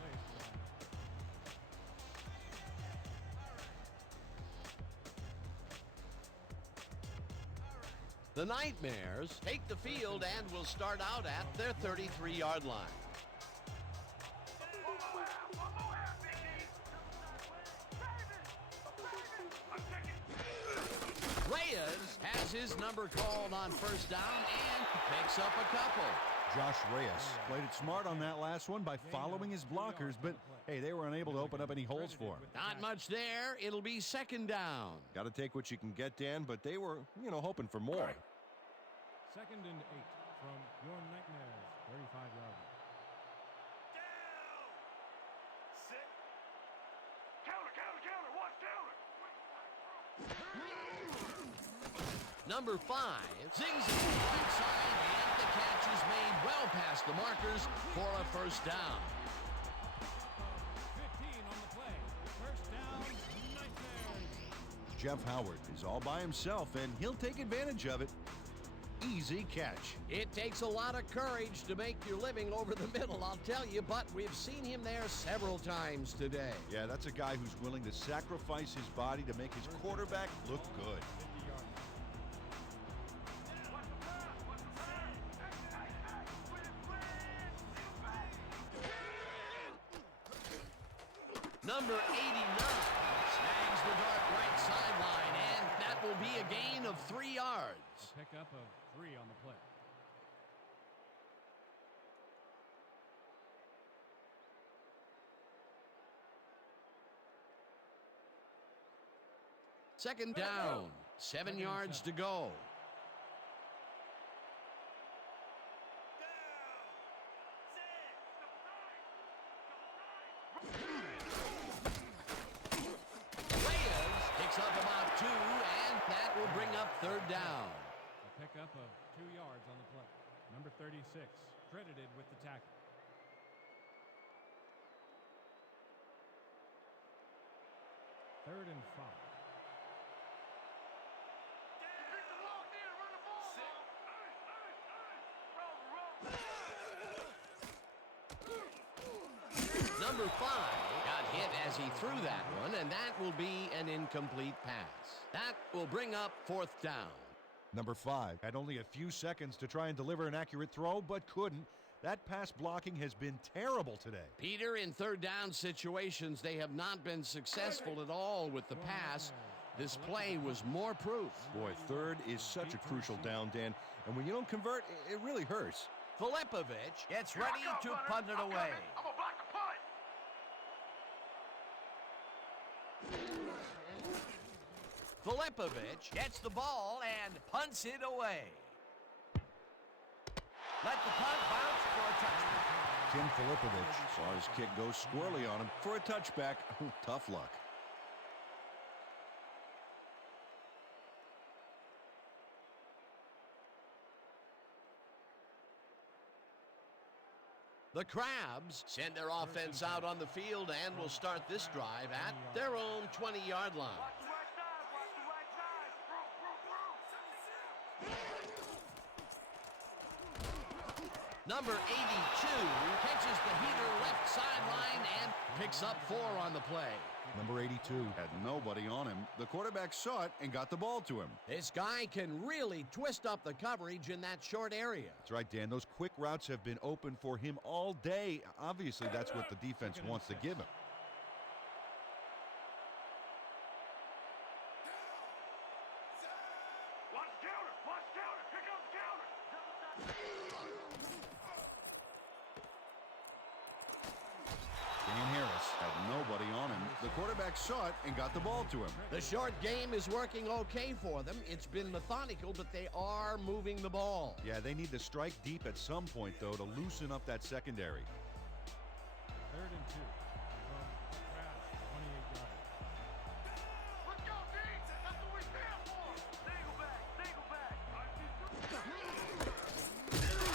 The Nightmares take the field and will start out at their 33-yard line. Reyes has his number called on first down and picks up a couple. Josh Reyes played it smart on that last one by following his blockers, but hey, they were unable to open up any holes for him. Not much there. It'll be second down. Got to take what you can get, Dan, but they were, hoping for more. 2nd and 8 from your Nightmares, 35-yard line. Down! Sit. Counter, counter, counter. Watch counter. Number 5 zings it to the right side, and the catch is made well past the markers for a first down. 15 on the play. First down, Nightmares. Jeff Howard is all by himself, and he'll take advantage of it. Easy catch. It takes a lot of courage to make your living over the middle, I'll tell you, but we've seen him there several times today. Yeah, that's a guy who's willing to sacrifice his body to make his quarterback look good. Number 89 snags the dark right sideline, and that will be a gain of 3 yards. A pickup of 3 on the play. Second down, 7 yards to go. Reyes picks up about 2, and that will bring up third down. A pickup of 2 yards on the play. Number 36, credited with the tackle. Third and 5. Number 5 got hit as he threw that one, and that will be an incomplete pass. That will bring up fourth down. Number 5 had only a few seconds to try and deliver an accurate throw, but couldn't. That pass blocking has been terrible today. Peter, in third down situations, they have not been successful at all with the pass. This play was more proof. Boy, third is such a crucial down, Dan, and when you don't convert, it really hurts. Filipovic gets ready to punt it away. I'm gonna block the punt. Filipovic gets the ball and punts it away. Let the punt bounce for a touchback. Tim Filipovic saw his kick go squirrely on him for a touchback. Tough luck. The Crabs send their offense out on the field and will start this drive at their own 20-yard line. Watch the right side. Watch the right side. Number 82 catches the heater left sideline and picks up 4 on the play. Number 82 Had nobody on him. The quarterback saw it and got the ball to him. This guy can really twist up the coverage in that short area. That's right, Dan. Those quick routes have been open for him all day. Obviously, that's what the defense wants to give him. Watch counter. Watch counter. Pick up counter. Dan Harris Had nobody on him. The quarterback saw it and got the ball to him. The short game is working okay for them. It's been methodical, but they are moving the ball. Yeah, they need to strike deep at some point, though, to loosen up that secondary. Third and 2 from the Crabs, 28-yard line. Let's go, D. That's what we stand for. Single back. Single back.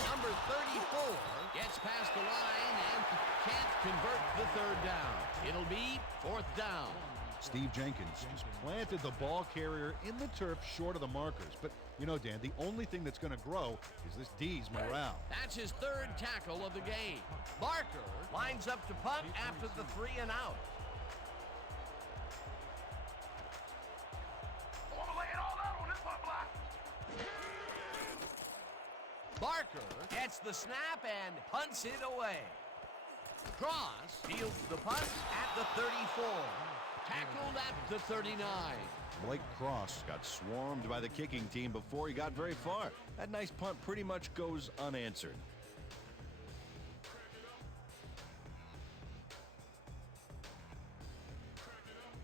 Number 34 gets past the line and Steve Jenkins just planted the ball carrier in the turf short of the markers. But, you know, Dan, the only thing that's going to grow is this D's morale. That's his third tackle of the game. Barker lines up to punt after the 3 and out. Barker gets the snap and punts it away. Cross fields the punt at the 34. Tackled at the 39. Blake Cross got swarmed by the kicking team before he got very far. That nice punt pretty much goes unanswered.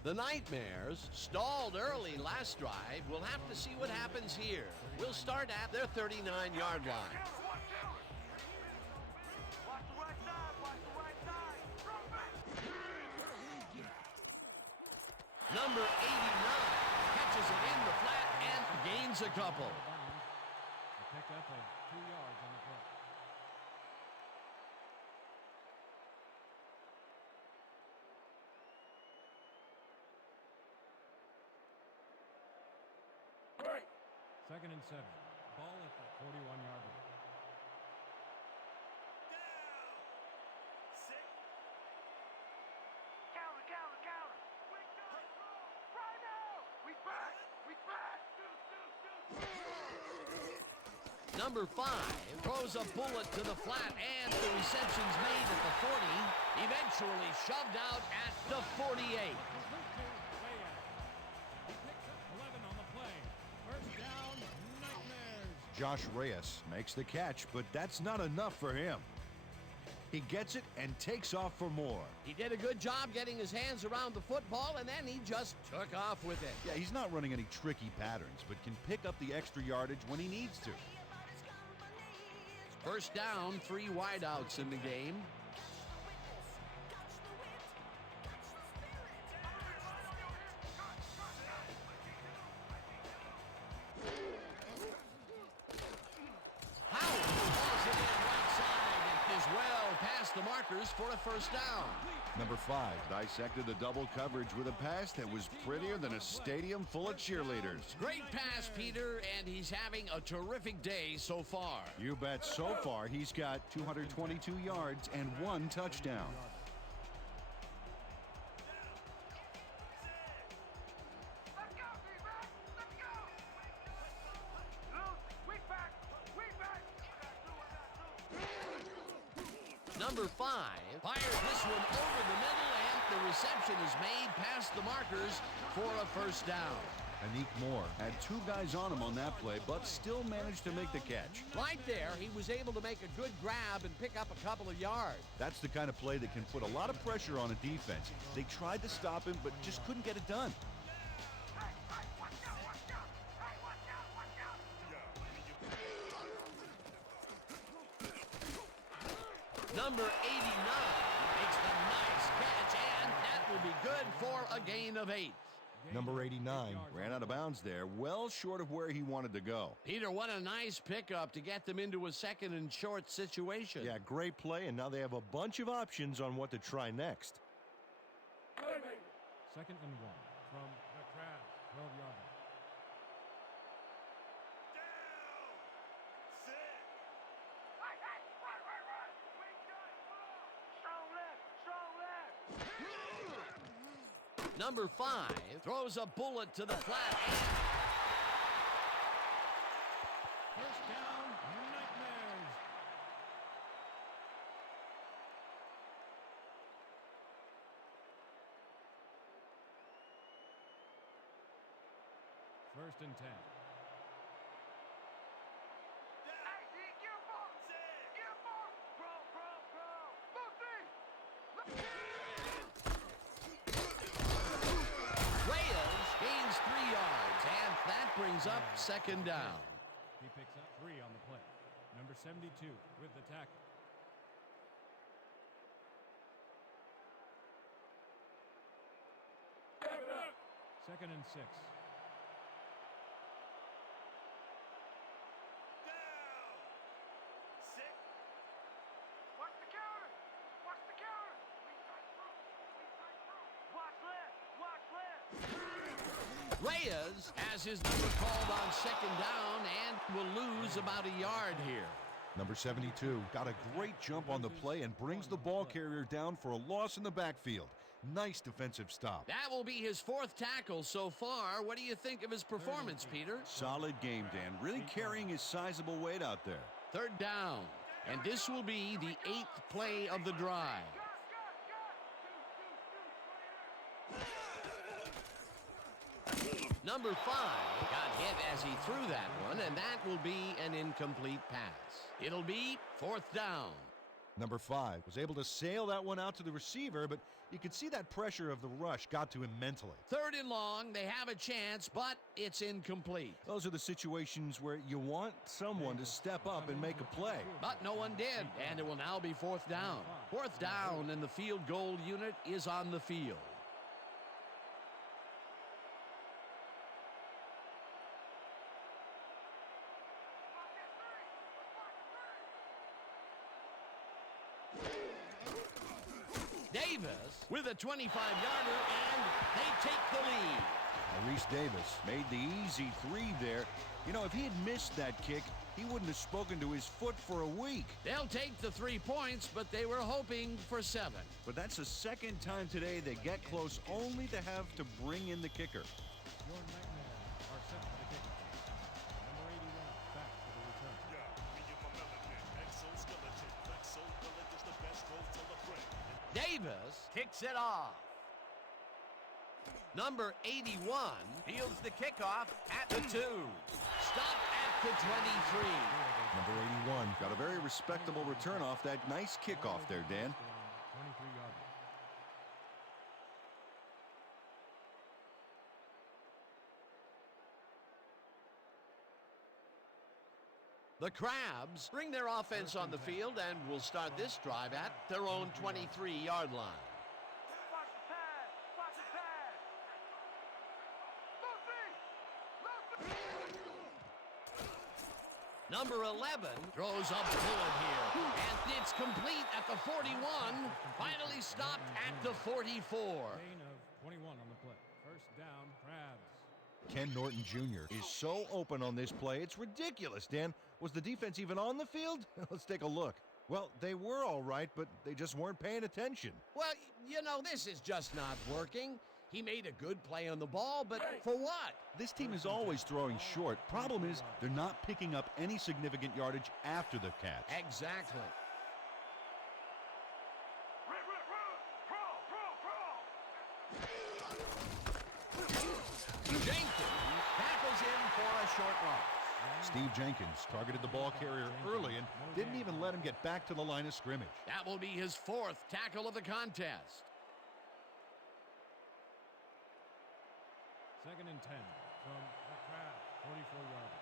The Nightmares stalled early last drive. We'll have to see what happens here. We'll start at their 39-yard line. Watch the right side, watch the right side. Number 89 catches it in the flat and gains a couple. A pickup of 2 yards on the play. Second and 7. Ball at the 41-yard line. Counter, counter, counter. Right now. We back. We back. Number 5 throws a bullet to the flat, and the reception's made at the 40, eventually shoved out at the 48. Way out. He picks up 11 on the play. First down, Nightmares. Josh Reyes makes the catch, but that's not enough for him. He gets it and takes off for more. He did a good job getting his hands around the football, and then he just took off with it. Yeah, he's not running any tricky patterns, but can pick up the extra yardage when he needs to. First down, 3 wideouts in the game. Howard hauls it in right side and is well past the markers for a first down. Number 5 Dissected the double coverage with a pass that was prettier than a stadium full of cheerleaders. Great pass, Peter, and he's having a terrific day so far. You bet. So far, he's got 222 yards and 1 touchdown. Let's go, D-back. Let's go. Loose. We back. We back. Number 5 fires this one over the middle, and the reception is made past the markers for a first down. Anik Moore Had 2 guys on him on that play, but still managed to make the catch. Right there, he was able to make a good grab and pick up a couple of yards. That's the kind of play that can put a lot of pressure on a defense. They tried to stop him, but just couldn't get it done. Number 89 makes the nice catch, and that will be good for a gain of 8. Number 89. Ran out of bounds there, well short of where he wanted to go. Peter, what a nice pickup to get them into a second and short situation. Yeah, great play, and now they have a bunch of options on what to try next. Second and 1 from the Crabs, 12-yard line. Strong left. Strong left. Number 5 throws a bullet to the flat, and First down, Nightmares. First and 10. Hey, D, get a ball. Get a ball. Bro. Move, Reyes gains 3 yards, and that brings up second down. He picks up 3 on the play. Number 72 with the tackle. Second and 6. Watch the counter. Watch the counter. Watch left. Watch left. Reyes has his number called on second down and will lose about a yard here. Number 72 got a great jump on the play and brings the ball carrier down for a loss in the backfield. Nice defensive stop. That will be his 4th tackle so far. What do you think of his performance, Peter? Solid game, Dan. Really carrying his sizable weight out there. 3rd down. And this will be the 8th play of the drive. Number 5 got hit as he threw that one, and that will be an incomplete pass. It'll be 4th down. Number 5 was able to sail that one out to the receiver, but you could see that pressure of the rush got to him mentally. 3rd and long, they have a chance, but it's incomplete. Those are the situations where you want someone to step up and make a play. But no one did, and it will now be 4th down. 4th down, and the field goal unit is on the field. Davis with a 25-yarder, and they take the lead. Reese Davis made the easy 3 there. You know, if he had missed that kick, he wouldn't have spoken to his foot for a week. They'll take the 3 points, but they were hoping for 7. But that's the 2nd time today they get close only to have to bring in the kicker. Your nightmares are set for the kickoff. Number 81 back for the return. Davis kicks it off. Number 81 fields the kickoff at the 2. Stop at the 23. Number 81 Got a very respectable return off that nice kickoff there, Dan. 23-yarder. The Crabs bring their offense on the field and will start this drive at their own 23-yard line. Watch the pass! Watch the pass! Number 11 throws a bullet here, and it's complete at the 41, finally stopped at the 44. Gain of 21 on the play. 1st down, Crabs. Ken Norton Jr. Is so open on this play. It's ridiculous, Dan. Was the defense even on the field? Let's take a look. Well, they were all right, but they just weren't paying attention. Well, you know, this is just not working. He made a good play on the ball, but for what? This team is always throwing short. Problem is, they're not picking up any significant yardage after the catch. Exactly. Jenkins tackles him for a short loss. Steve Jenkins targeted the ball carrier early and didn't even let him get back to the line of scrimmage. That will be his 4th tackle of the contest. 2nd and 10 from the Crabs. 44-yarder.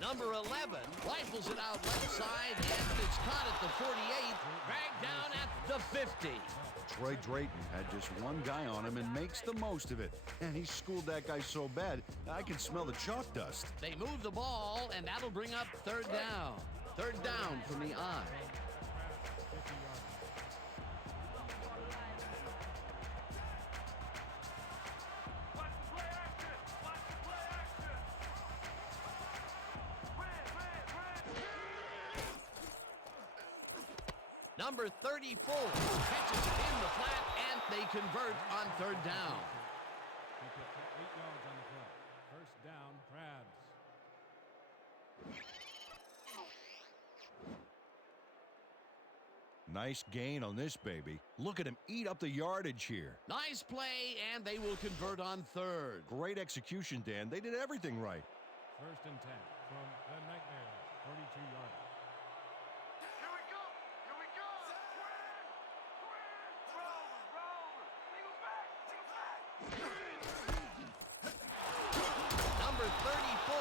Number 11 rifles it out left side, and it's caught at the 48, dragged down at the 50. Troy Drayton had just one guy on him and makes the most of it. And he schooled that guy so bad, I can smell the chalk dust. They move the ball, and that'll bring up 3rd down. 3rd down from the I. Number 34 catches it in the flat, and they convert on 3rd down. He picked up 8 yards on the play. 1st down, Crabs. Nice gain on this baby. Look at him eat up the yardage here. Nice play, and they will convert on 3rd. Great execution, Dan. They did everything right. 1st and 10 from the Nightmares. 32-yarder. Number 34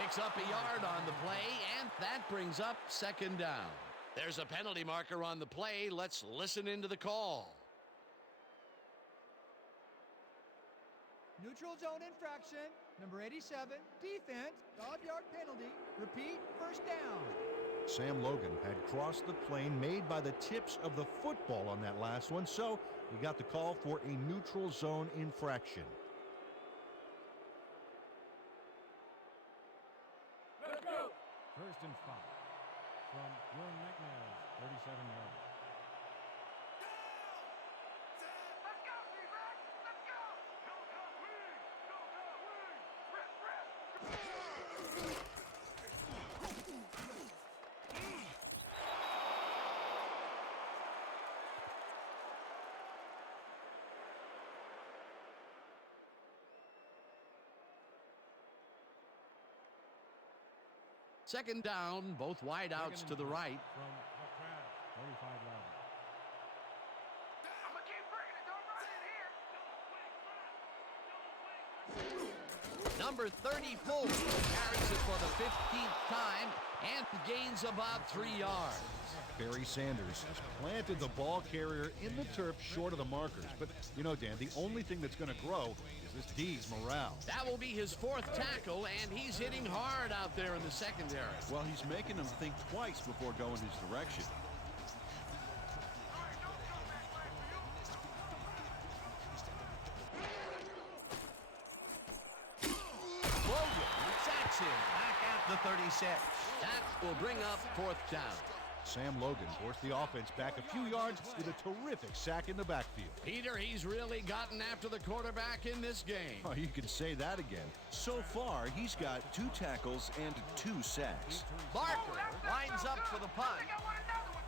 picks up a yard on the play, and that brings up 2nd down. There's a penalty marker on the play. Let's listen into the call. Neutral zone infraction. Number 87, defense, 5-yard penalty. Repeat, 1st down. Sam Logan had crossed the plane made by the tips of the football on that last one, so he got the call for a neutral zone infraction. Let's go. 1st and 5 from your Nightmares, 37 yards. Let's go, D-back! Let's go! Go, go, wing! Go, go, wing! Rip, rip! Second down, both wideouts to the right. From the crowd, 45 yards. I'm gonna keep bringing it. Don't run in here. Number 34 carries it for the 15th time and gains about 3 yards. Barry Sanders has planted the ball carrier in the turf short of the markers. But, you know, Dan, the only thing that's going to grow is this D's morale. That will be his 4th tackle, and he's hitting hard out there in the secondary. Well, he's making them think twice before going his direction. Logan sacks him back at the 36. That will bring up 4th down. Sam Logan forced the offense back a few yards with a terrific sack in the backfield. Peter, he's really gotten after the quarterback in this game. Oh, you can say that again. So far, he's got 2 tackles and 2 sacks. Barker lines up for the punt. I think I want another one.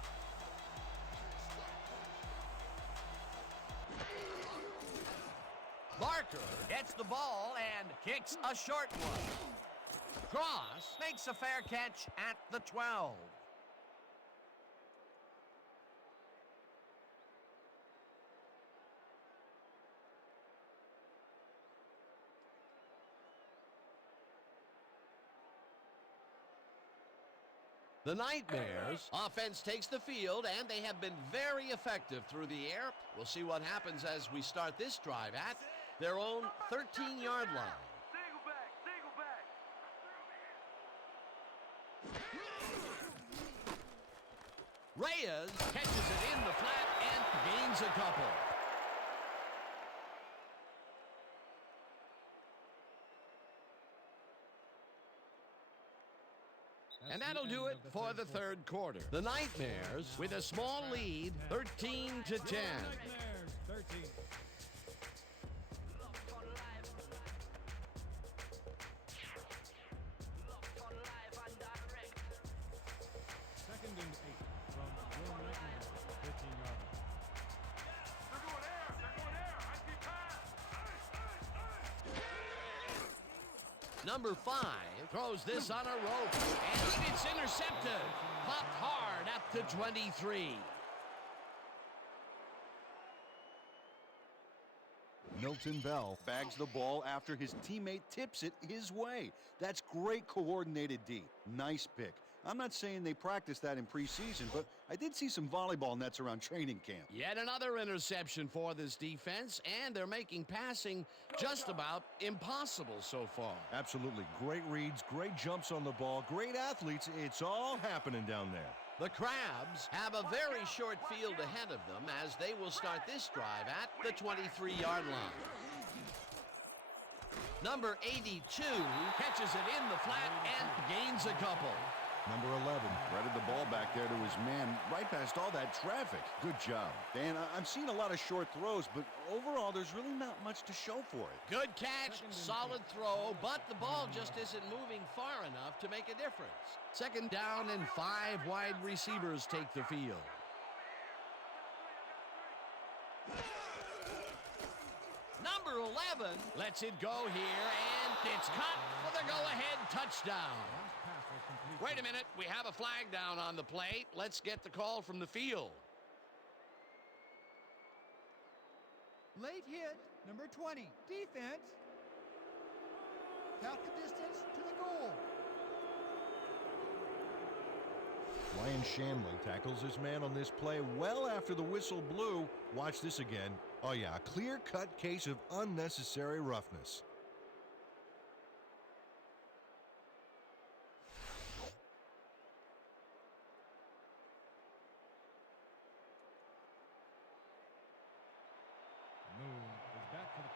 Barker gets the ball and kicks a short one. Cross makes a fair catch at the 12. The Nightmares offense takes the field, and they have been very effective through the air. We'll see what happens as we start this drive at their own 13-yard line. Single back, single back. Reyes catches it in the flat and gains a couple. And that'll do it for the 3rd quarter. The Nightmares with a small lead, 13-10. Nightmares, 13. Second and 8 from your Nightmares, 15 yards. They're going air, they're going air. I see pass. Number 5 throws this on a rope, and it's intercepted. Popped hard at the 23. Milton Bell. Bags the ball after his teammate tips it his way. That's great coordinated D. Nice pick. I'm not saying they practiced that in preseason, but I did see some volleyball nets around training camp. Yet another interception for this defense, and they're making passing just about impossible so far. Absolutely. Great reads, great jumps on the ball, great athletes. It's all happening down there. The Crabs have a very short field ahead of them as they will start this drive at the 23-yard line. Number 82 catches it in the flat and gains a couple. Number 11. Threaded the ball back there to his man right past all that traffic. Good job. Dan, I'm seeing a lot of short throws, but overall, there's really not much to show for it. Good catch, solid throw, but the ball just isn't moving far enough to make a difference. 2nd down and 5 wide receivers take the field. Number 11 lets it go here, and it's caught for the go-ahead touchdown. Wait a minute, we have a flag down on the plate. Let's get the call from the field. Late hit, number 20. Defense. Count the distance to the goal. Ryan Shanley tackles his man on this play well after the whistle blew. Watch this again. Oh yeah, a clear-cut case of unnecessary roughness.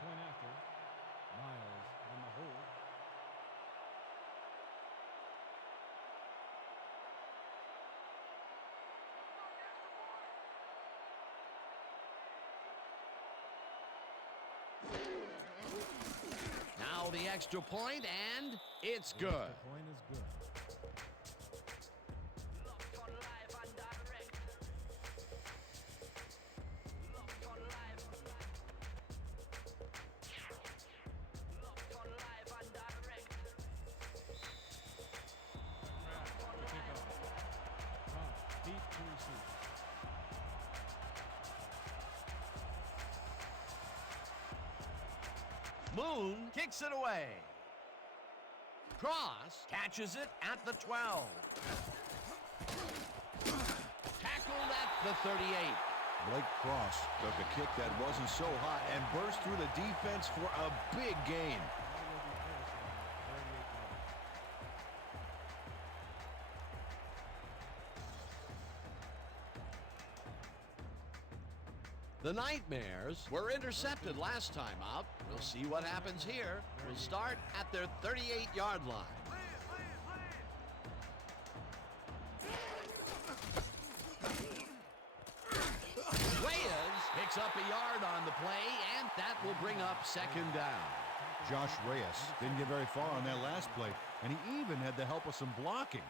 point after. Miles on the hold. Now the extra point, and it's good. The point is good. Deep to receive. Moon kicks it away. Cross catches it at the 12. Tackled at the 38. Blake Cross took a kick that wasn't so hot and burst through the defense for a big gain. The Nightmares were intercepted last time out. We'll see what happens here. We'll start at their 38-yard line. Reyes picks up a yard on the play, and that will bring up second down. Josh Reyes didn't get very far on that last play, and he even had the help of some blocking.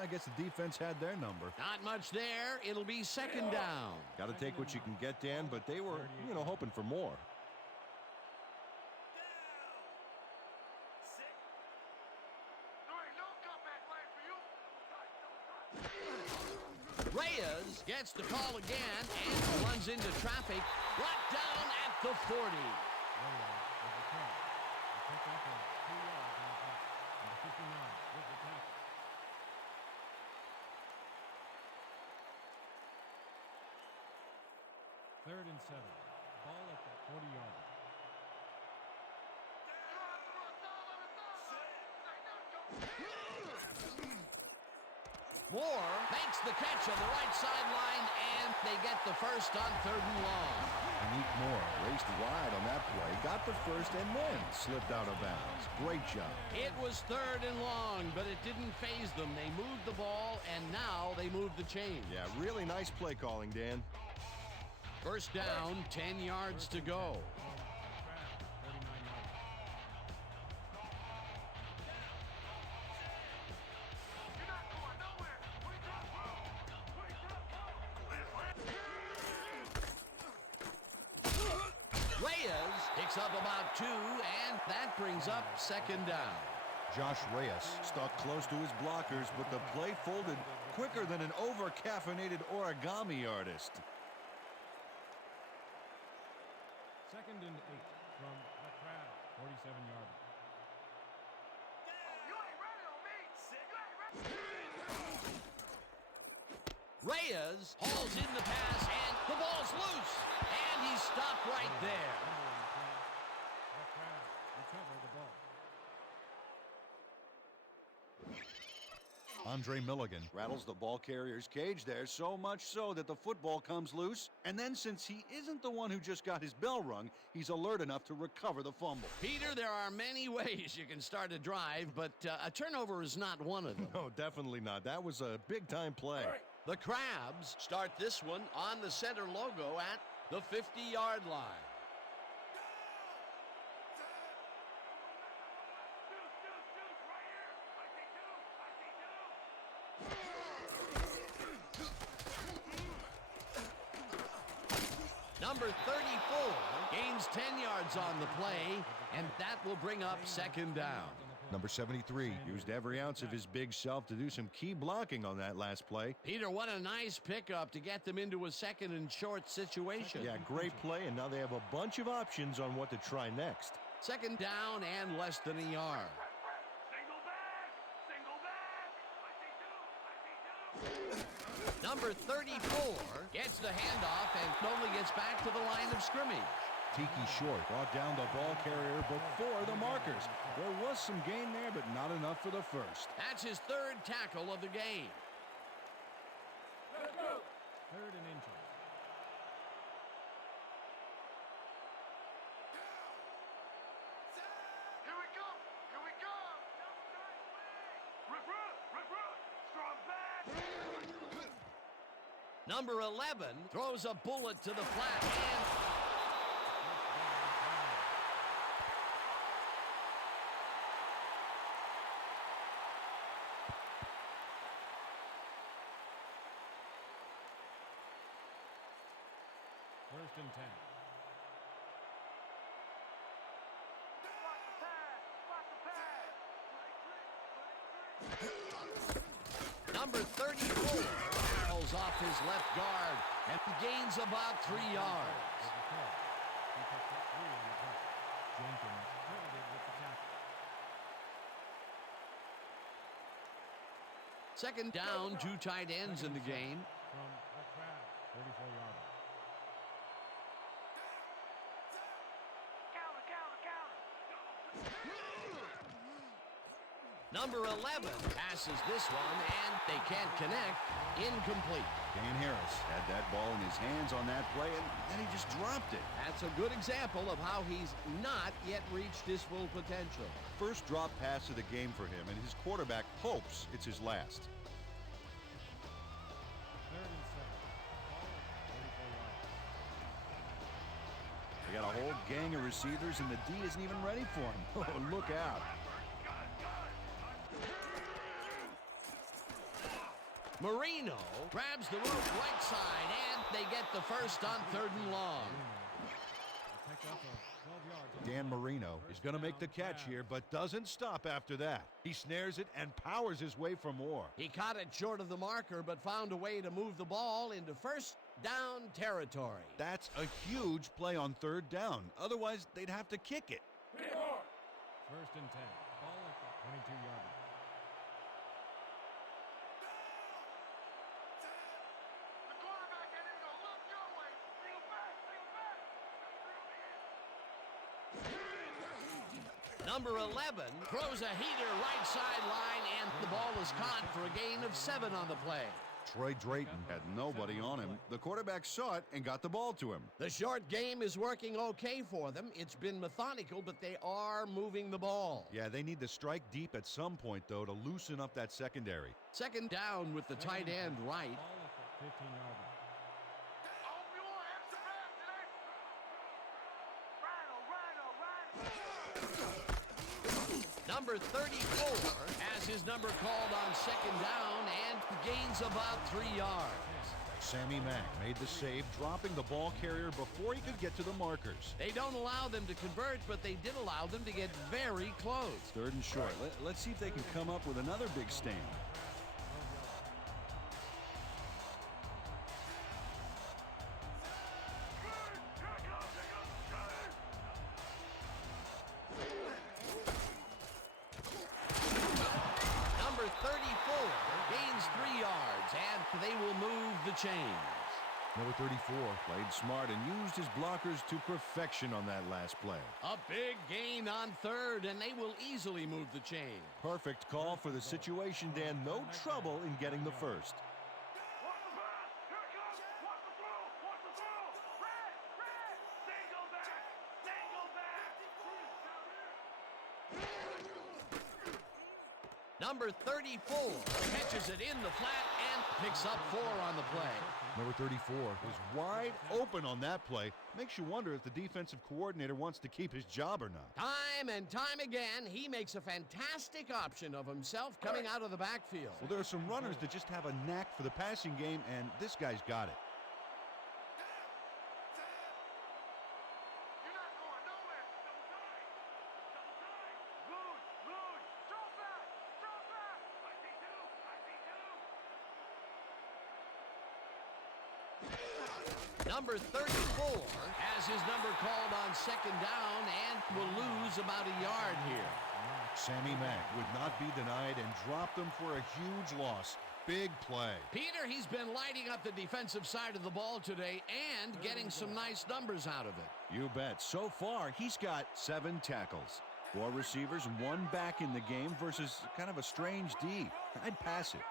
I guess the defense had their number. Not much there. It'll be second down. Got to take what you can get, Dan, but they were, hoping for more. Reyes gets the call again and runs into traffic. Brought down at the 40. Third and 7. Ball at the 40-yard line. Moore makes the catch on the right sideline, and they get the first on 3rd and long. Malik Moore raced wide on that play, got the first, and then slipped out of bounds. Great job. It was 3rd and long, but it didn't faze them. They moved the ball, and now they moved the chains. Yeah, really nice play calling, Dan. First down, 10 yards to go. Reyes picks up about 2, and that brings up second down. Josh Reyes stuck close to his blockers, but the play folded quicker than an over-caffeinated origami artist. Second and 8 from the crowd. 47-yard line. You ain't running on me. You ain't running. Reyes hauls in the pass, and the ball's loose, and he stopped right there. The crowd recover the ball. Andre Milligan Rattles the ball carrier's cage there, so much so that the football comes loose. And then since he isn't the one who just got his bell rung, he's alert enough to recover the fumble. Peter, there are many ways you can start a drive, but a turnover is not one of them. No, definitely not. That was a big-time play. The Crabs start this one on the center logo at the 50-yard line. Number 34 gains 10 yards on the play, and that will bring up second down. Number 73 used every ounce of his big self to do some key blocking on that last play. Peter, what a nice pickup to get them into a second and short situation. Yeah, great play, and now they have a bunch of options on what to try next. Second down and less than a yard. Single back. Single back. I see two. Number 34 gets the handoff and only gets back to the line of scrimmage. Tiki Short brought down the ball carrier before the markers. There was some gain there, but not enough for the first. That's his third tackle of the game. Third and inches. Strong back. Number 11 throws a bullet to the flat and First and 10. Watch the pass. Watch the pass. number 34 barrels off his left guard and gains about 3 yards. With the throw. He picks up 3 on the play. Jenkins credited with the tackle. Second down, 2 tight ends in the game. From the crowd. 34-yarder. Counter, counter, counter. Number 11 passes this one, and they can't connect. Incomplete. Dan Harris had that ball in his hands on that play, and then he just dropped it. That's a good example of how he's not yet reached his full potential. First drop pass of the game for him, and his quarterback hopes it's his last. Third and 7. Ball at the 34 yards. They got a whole gang of receivers, and the D isn't even ready for him. Oh, look out. Marino grabs the rope right side, and they get the first on 3rd and long. Pick up of 12 yards. Dan Marino is going to make the catch here, but doesn't stop after that. He snares it and powers his way for more. He caught it short of the marker, but found a way to move the ball into first down territory. That's a huge play on 3rd down. Otherwise, they'd have to kick it. First and 10. Ball at the 22-yard line. The quarterback ain't even gonna look your way. Reel back, reel back. Number 11 throws a heater right sideline, and the ball is caught for a gain of 7 on the play. Troy Drayton Had nobody on him. The quarterback saw it and got the ball to him. The short game is working okay for them. It's been methodical, but they are moving the ball. Yeah, they need to strike deep at some point, though, to loosen up that secondary. Second down with the tight end right. Ball at the 15-yard line. I hope you want extra pass today. Rhino, Rhino, Rhino. Number 34 has his number called on second down and gains about 3 yards. Sammy Mack made the save, dropping the ball carrier before he could get to the markers. They don't allow them to convert, but they did allow them to get very close. 3rd and short. Let's see if they can come up with another big stand. Number 34 gains 3 yards, and they will move the chains. Number 34. Played smart and used his blockers to perfection on that last play. A big gain on 3rd, and they will easily move the chains. Perfect call for the situation, Dan. No trouble in getting the first. Watch the pass. Here it comes. Watch the throw. Watch the throw. Red, red. Single back. Single back. Number 34 catches it in the flat and picks up 4 on the play. Number 34 was wide open on that play. Makes you wonder if the defensive coordinator wants to keep his job or not. Time and time again, he makes a fantastic option of himself coming out of the backfield. Well, there are some runners that just have a knack for the passing game, and this guy's got it. You're not going nowhere. Double time. Double time. Louis, Louis. Throw back. Throw back. I see two. I see two. Number 34 has his number called on second down and will lose about a yard here. Sammy Mack would not be denied and dropped them for a huge loss. Big play. Peter, he's been lighting up the defensive side of the ball today and getting some nice numbers out of it. You bet. So far, he's got 7 tackles. 4 receivers and 1 back in the game versus kind of a strange D. I'd pass it.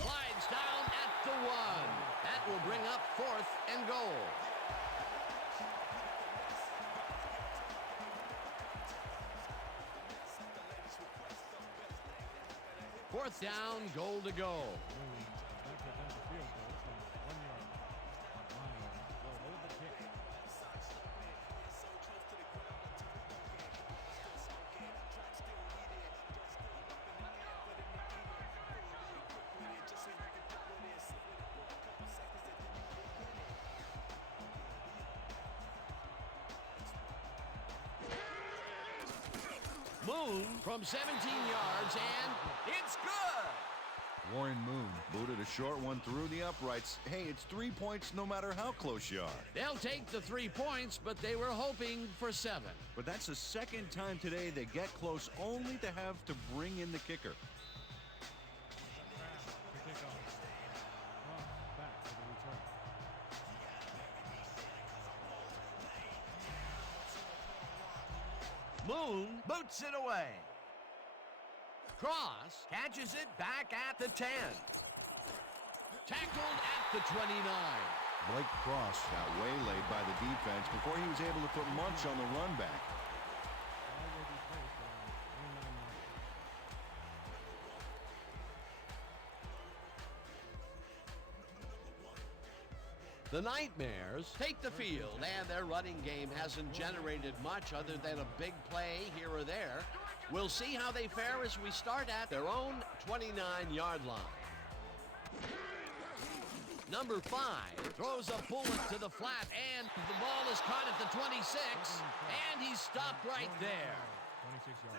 Slides down at the 1. will bring up 4th and goal. Fourth down, goal to go. Back to attempt a field goal from 1 yard. Lions will hold the kick. Moon from 17 yards, and it's good. Warren Moon booted a short one through the uprights. Hey, it's 3 points no matter how close you are. They'll take the 3 points, but they were hoping for 7. But that's the second time today they get close only to have to bring in the kicker. To kick off. Ross back to the return. Moon boots it away. Cross catches it back at the 10. Tackled at the 29. Blake Cross got waylaid by the defense before he was able to put much on the run back. Ball will be placed around 29 yards. The Nightmares take the field, and their running game hasn't generated much other than a big play here or there. We'll see how they fare as we start at their own 29-yard line. Number 5 throws a bullet to the flat, and the ball is caught at the 26, and he's stopped right there. 26 yards.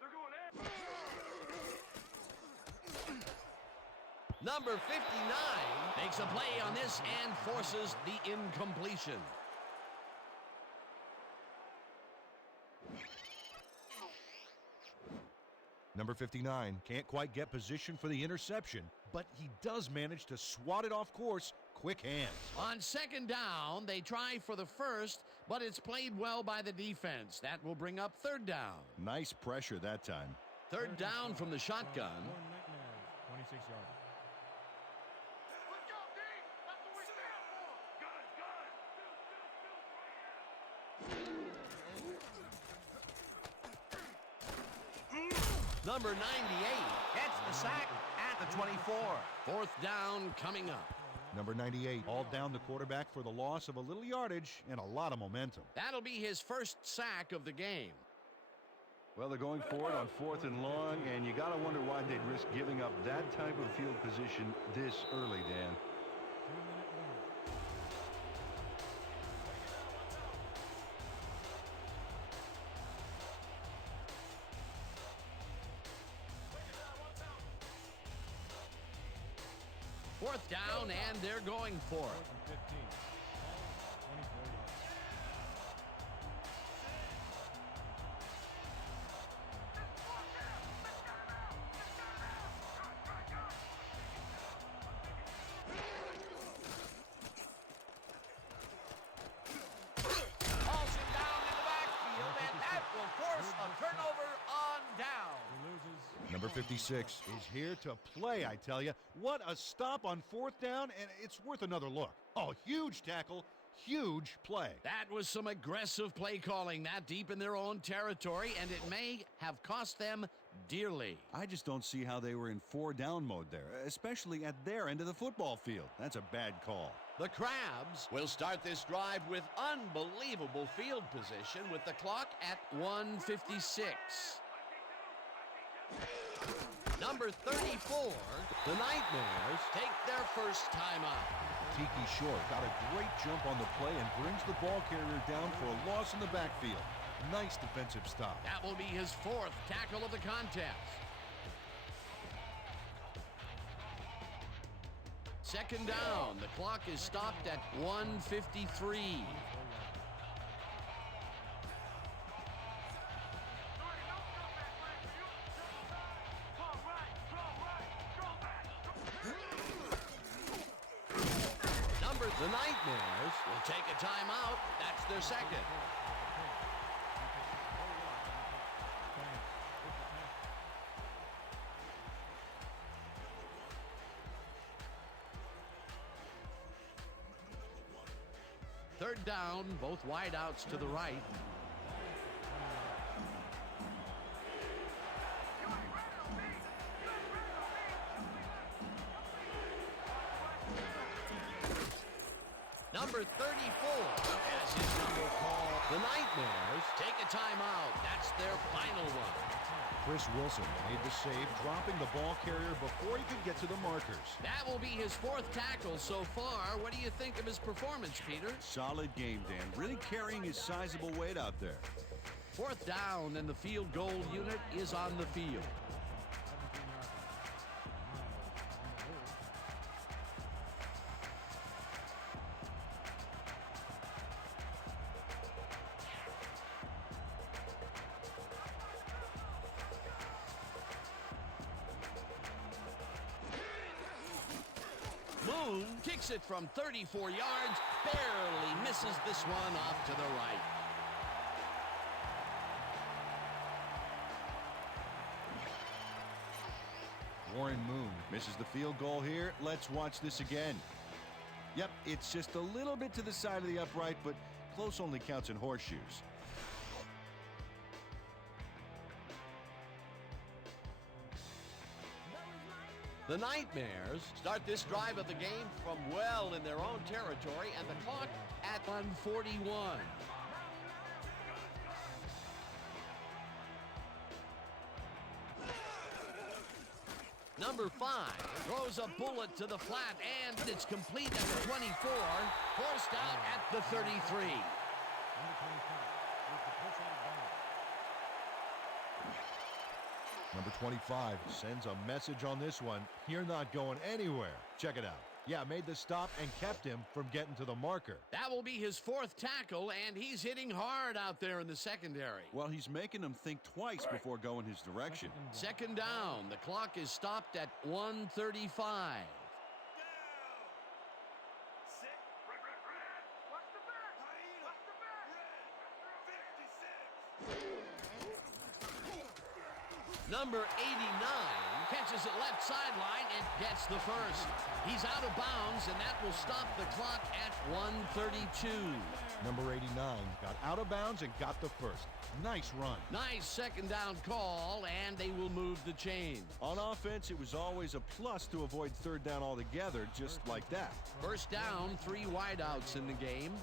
They're going in. Number 59 makes a play on this and forces the incompletion. Number 59 can't quite get position for the interception, but he does manage to swat it off course. Quick hands. On second down, they try for the first, but it's played well by the defense. That will bring up third down. Nice pressure that time. Third down from the shotgun. More Nightmares. 26 yards. Let's go, D. That's what we stand for. Gun, gun. Right here. Number 98 gets the sack at the 24. Fourth down coming up. Number 98 hauled down the quarterback for the loss of a little yardage and a lot of momentum. That'll be his first sack of the game. Well, they're going for it on 4th and long, and you got to wonder why they'd risk giving up that type of field position this early, Dan. 2-minute warning. Fourth down, and they're going for it. 4th and 15. Ball, 24 yards. Hauls him down in the backfield, and that will force a turnover on down. He loses. Number 56 is here to play, I tell you. What a stop on 4th down, and it's worth another look. Oh, huge tackle, huge play. That was some aggressive play calling that deep in their own territory, and it may have cost them dearly. I just don't see how they were in 4-down mode there, especially at their end of the football field. That's a bad call. The Crabs will start this drive with unbelievable field position with the clock at 1:56. Number 34, the Nightmares take their first time out. Tiki Short got a great jump on the play and brings the ball carrier down for a loss in the backfield. Nice defensive stop. That will be his 4th tackle of the contest. Second down. The clock is stopped at 1:53. The Nightmares will take a timeout. That's their second. third down, both wideouts to the right. Number 34 as his number called. The Nightmares take a timeout. That's their final one. Chris Wilson made the save, dropping the ball carrier before he could get to the markers. That will be his fourth tackle so far. What do you think of his performance, Peter? Solid game, Dan. Really carrying his sizable weight out there. Fourth down, and the field goal unit is on the field. Moon kicks it from 34 yards, barely misses this one off to the right. Warren Moon misses the field goal here. Let's watch this again. Yep, it's just a little bit to the side of the upright, but close only counts in horseshoes. The Nightmares start this drive of the game from well in their own territory, and the clock at 1:41. Number 5 throws a bullet to the flat, and it's complete at the 24, forced out at the 33. Number 25 with the push out of bounds. Number 25 sends a message on this one. You're not going anywhere. Check it out. Yeah, made the stop and kept him from getting to the marker. That will be his fourth tackle, and he's hitting hard out there in the secondary. Well, he's making them think twice before going his direction. Second down. The clock is stopped at 1:35. Watch the back! Watch the back! 56! Number 89 catches it left sideline and gets the first. He's out of bounds, and that will stop the clock at 1:32. Number 89 got out of bounds and got the first. Nice run. Nice second down call, and they will move the chain. On offense, it was always a plus to avoid third down altogether, just like that. First down, 3 wideouts in the game.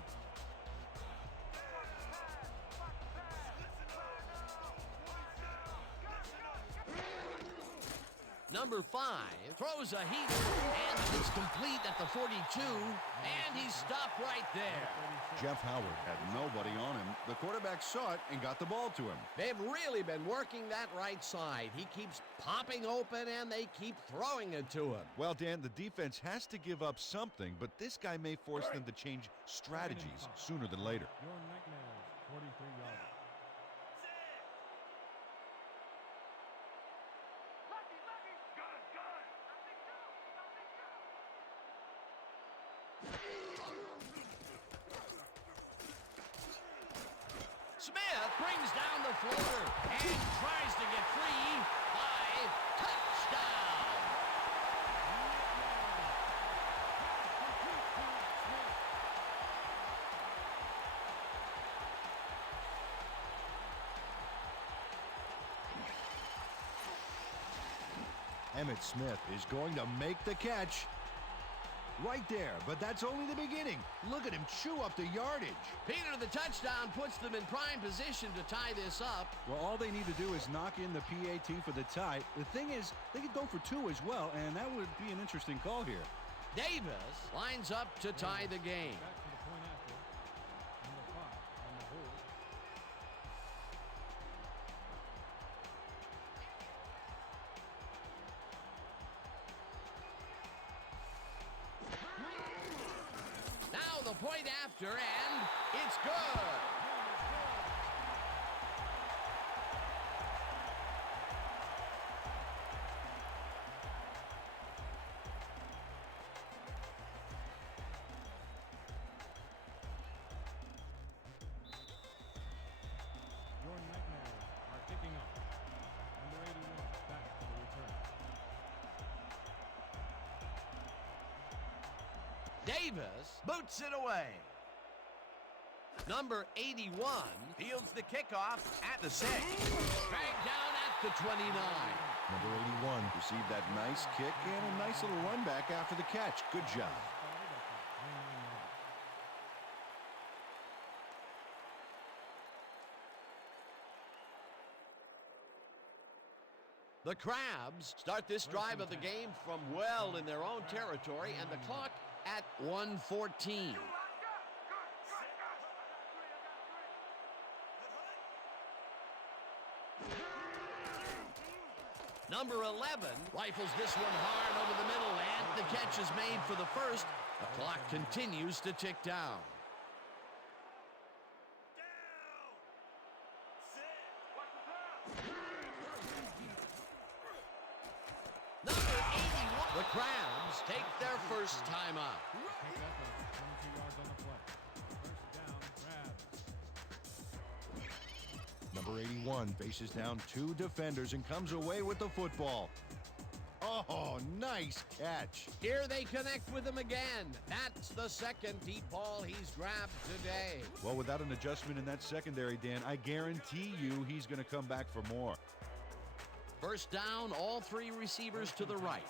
Number 5 throws a heater, and it's complete at the 42, and he's stopped right there. Jeff Howard Had nobody on him. The quarterback saw it and got the ball to him. They've really been working that right side. He keeps popping open, and they keep throwing it to him. Well, Dan, the defense has to give up something, but this guy may force them to change strategies sooner than later. Your Nightmares, 43 yards. Lucky! Gun! Nothing do! Smith brings down the floater and tries to get free. Touchdown! Emmitt Smith is going to make the catch. Right there, but that's only the beginning. Look at him chew up the yardage. Peter, the touchdown puts them in prime position to tie this up. Well, all they need to do is knock in the PAT for the tie. The thing is, they could go for 2 as well, and that would be an interesting call here. Davis lines up to tie the game. Back to the point after. Number 5 on the hold. Now the point after, and it's good. Your Nightmares are kicking off. Number 81 back for the return. Davis boots it away. Number 81 Fields the kickoff at the 6. dragged down at the 29. Number 81 Received that nice kick and a nice little run back after the catch. Good job. The Crabs start this drive of the game from well in their own territory, and the clock at 1:14. Number 11 rifles this one hard over the middle, and the catch is made for the first. The clock continues to tick down. Number 81. The Crabs take their first time out. Picked up at 22 yards on the play. First down, Crabs. Number 81 faces down 2 defenders and comes away with the football. Oh, nice catch. Here they connect with him again. That's the second deep ball he's grabbed today. Well, without an adjustment in that secondary, Dan, I guarantee you he's going to come back for more. First down, all 3 receivers to the right.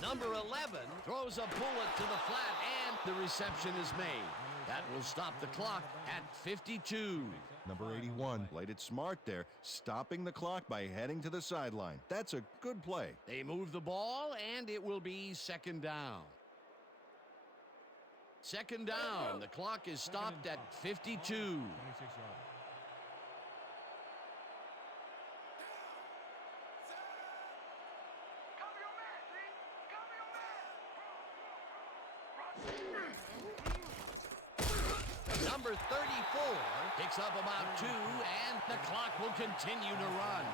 Number 11 throws a bullet to the flat, and the reception is made. That will stop the clock at 52. Number 81 Played it smart there, stopping the clock by heading to the sideline. That's a good play. They move the ball, and it will be second down. Second down. The clock is stopped at 52. 26 yards. Cover your man, D. Cover your man. Number 34 picks up about 2, and the clock will continue to run.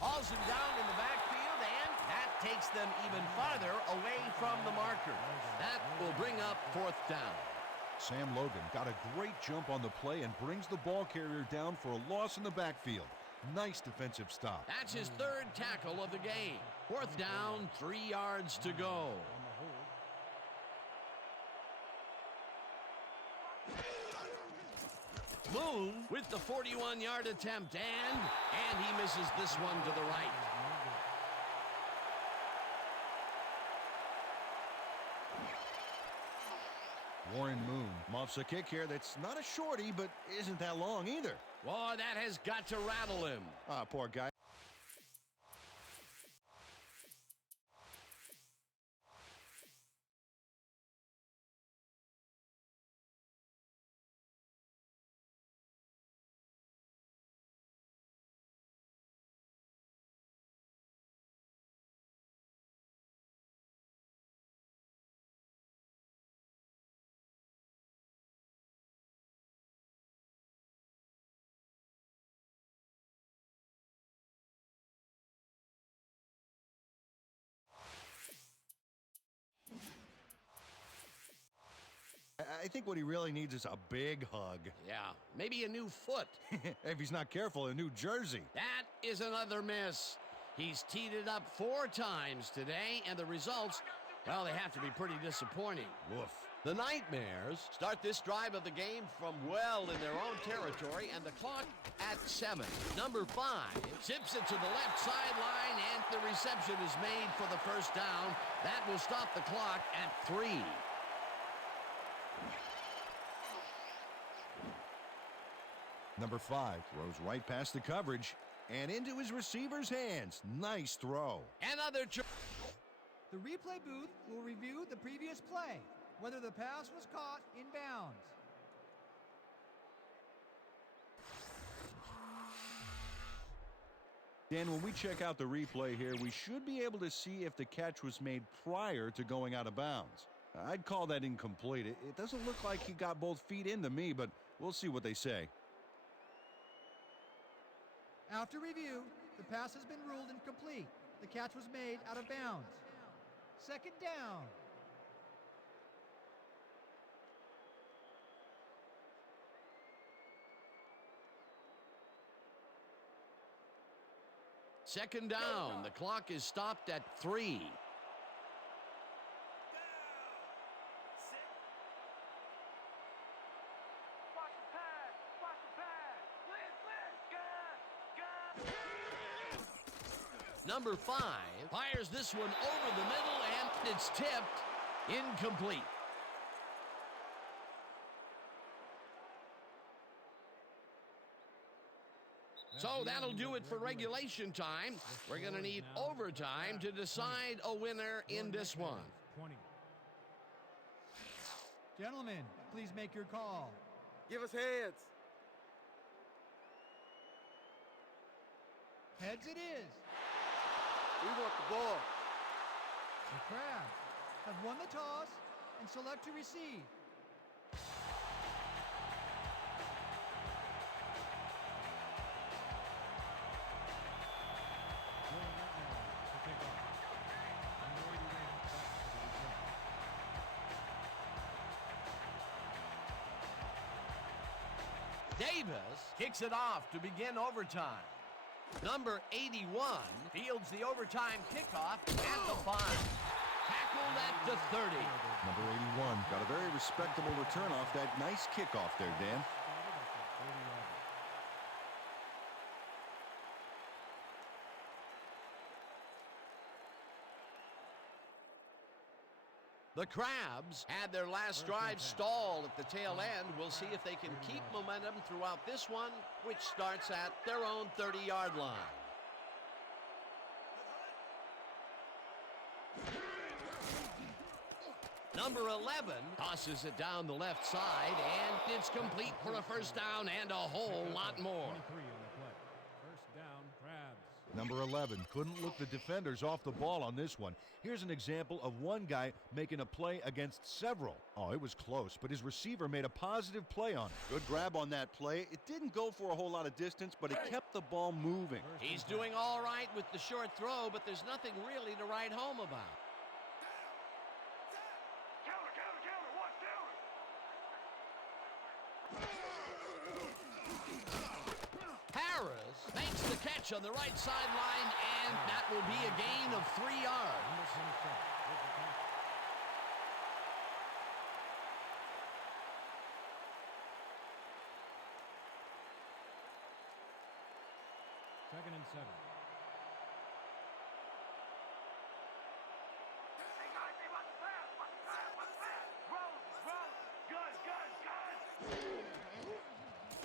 Hauls him down in the backfield, and that takes them even farther away from the marker. That will bring up fourth down. Sam Logan got a great jump on the play and brings the ball carrier down for a loss in the backfield. Nice defensive stop. That's his third tackle of the game. Fourth down, 3 yards to go. Moon with the 41-yard attempt, and he misses this one to the right. Warren Moon muffs a kick here that's not a shorty, but isn't that long either. Boy, that has got to rattle him. Ah, poor guy. I think what he really needs is a big hug. Yeah, maybe a new foot. If he's not careful, a new jersey. That is another miss. He's teed it up 4 times today, and the results, well, they have to be pretty disappointing. Woof. The Nightmares start this drive of the game from well in their own territory, and the clock at 7. Number 5 zips it to the left sideline, and the reception is made for the first down. That will stop the clock at 3. Number 5 throws right past the coverage and into his receiver's hands. Nice throw. Another The replay booth will review the previous play, whether the pass was caught in bounds. Dan, when we check out the replay here, we should be able to see if the catch was made prior to going out of bounds. I'd call that incomplete. It doesn't look like he got both feet into me, but we'll see what they say. After review, the pass has been ruled incomplete. The catch was made out of bounds. Second down. Second down. The clock is stopped at 3. Watch the pad. Watch the pad. Blitz. Number 5 fires this one over the middle, and it's tipped. Incomplete. So that'll do it for regulation time. We're going to need overtime to decide a winner in this one. 20. Gentlemen, please make your call. Give us heads. Heads it is. We want the ball. The Crabs have won the toss and select to receive. Davis kicks it off to begin overtime. Number 81 fields the overtime kickoff at the 5. Tackled at the 30. Number 81 got a very respectable return off that nice kickoff there, Dan. The Crabs had their last drive stall at the tail end. We'll see if they can keep momentum throughout this one, which starts at their own 30-yard line. Number 11 tosses it down the left side, and it's complete for a first down and a whole lot more. 23 on the play. First down, Crabs. Number 11 couldn't look the defenders off the ball on this one. Here's an example of one guy making a play against several. Oh, it was close, but his receiver made a positive play on it. Good grab on that play. It didn't go for a whole lot of distance, but it kept the ball moving. He's doing all right with the short throw, but there's nothing really to write home about. Counter, counter, counter. Watch counter. Harris makes the catch on the right sideline, and that will be a gain of 3 yards. Number 27 with the tackle. Second and 7. Hey guys, they watch the pass. Watch the pass. Watch the pass. Roll, roll. Gun, gun, gun.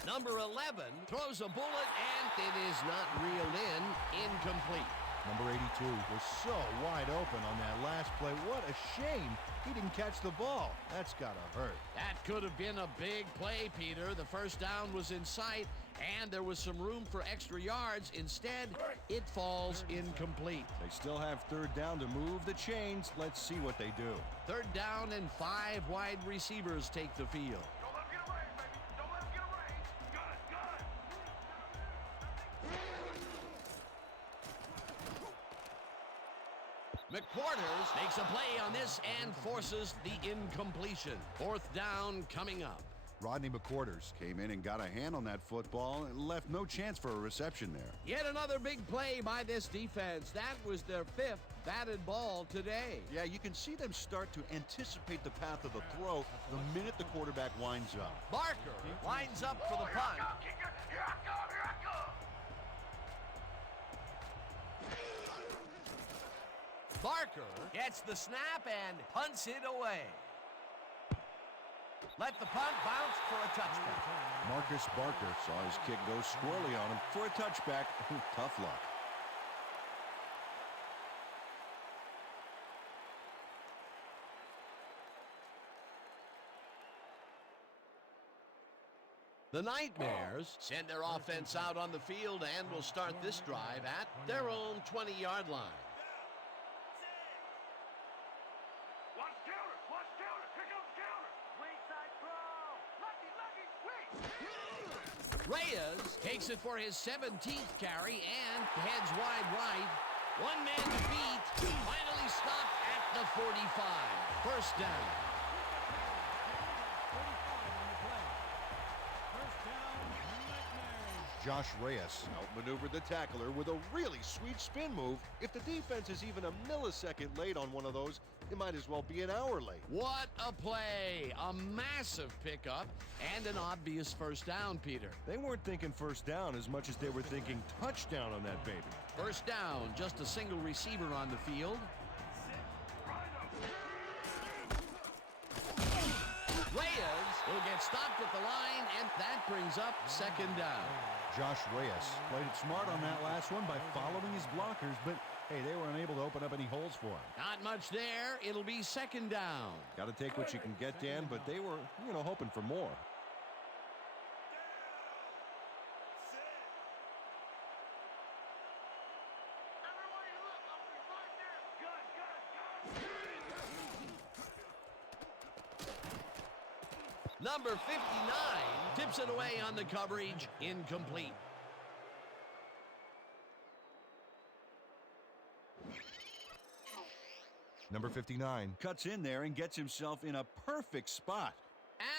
Number 11 throws a bullet, and it is not reeled in. Incomplete. Number 82 was so wide open on that last play. What a shame he didn't catch the ball. That's got to hurt. That could have been a big play, Peter. The first down was in sight, and there was some room for extra yards. Instead, it falls incomplete. They still have third down to move the chains. Let's see what they do. Third down, and 5 wide receivers take the field. Don't let him get away, baby. Don't let him get away. Gun, gun. McQuarters makes a play on this and forces the incompletion. Fourth down coming up. Rodney McQuarters came in and got a hand on that football and left no chance for a reception there. Yet another big play by this defense. That was their 5th batted ball today. Yeah, you can see them start to anticipate the path of the throw the minute the quarterback winds up. Barker lines up for the punt. Kicker. Here I come. Here I come. Barker gets the snap and punts it away. Let the punt bounce for a touchback. Marcus Barker saw his kick go squirrely on him for a touchback. Tough luck. The Nightmares send their offense out on the field and will start this drive at their own 20-yard line. Watch counter. Watch counter. Pick up counter. Weak side throw. Lucky, lucky. Weak. Reyes takes it for his 17th carry and heads wide right. One man to beat. Finally stopped at the 45. First down. 45 on the play. First down, Nightmares. Josh Reyes. Outmaneuvered the tackler with a really sweet spin move. If the defense is even a millisecond late on one of those, it might as well be an hour late. What a play! A massive pickup and an obvious first down, Peter. They weren't thinking first down as much as they were thinking touchdown on that baby. First down, just a single receiver on the field. Reyes will get stopped at the line, and that brings up second down. Josh Reyes Played it smart on that last one by following his blockers, but hey, they were unable to open up any holes for him. Not much there. It'll be second down. Got to take what you can get, Dan, but they were, hoping for more. Everywhere you look, I'll be right there. Gun, gun, gun. Number 59 tips it away on the coverage. Incomplete. Number 59. Cuts in there and gets himself in a perfect spot.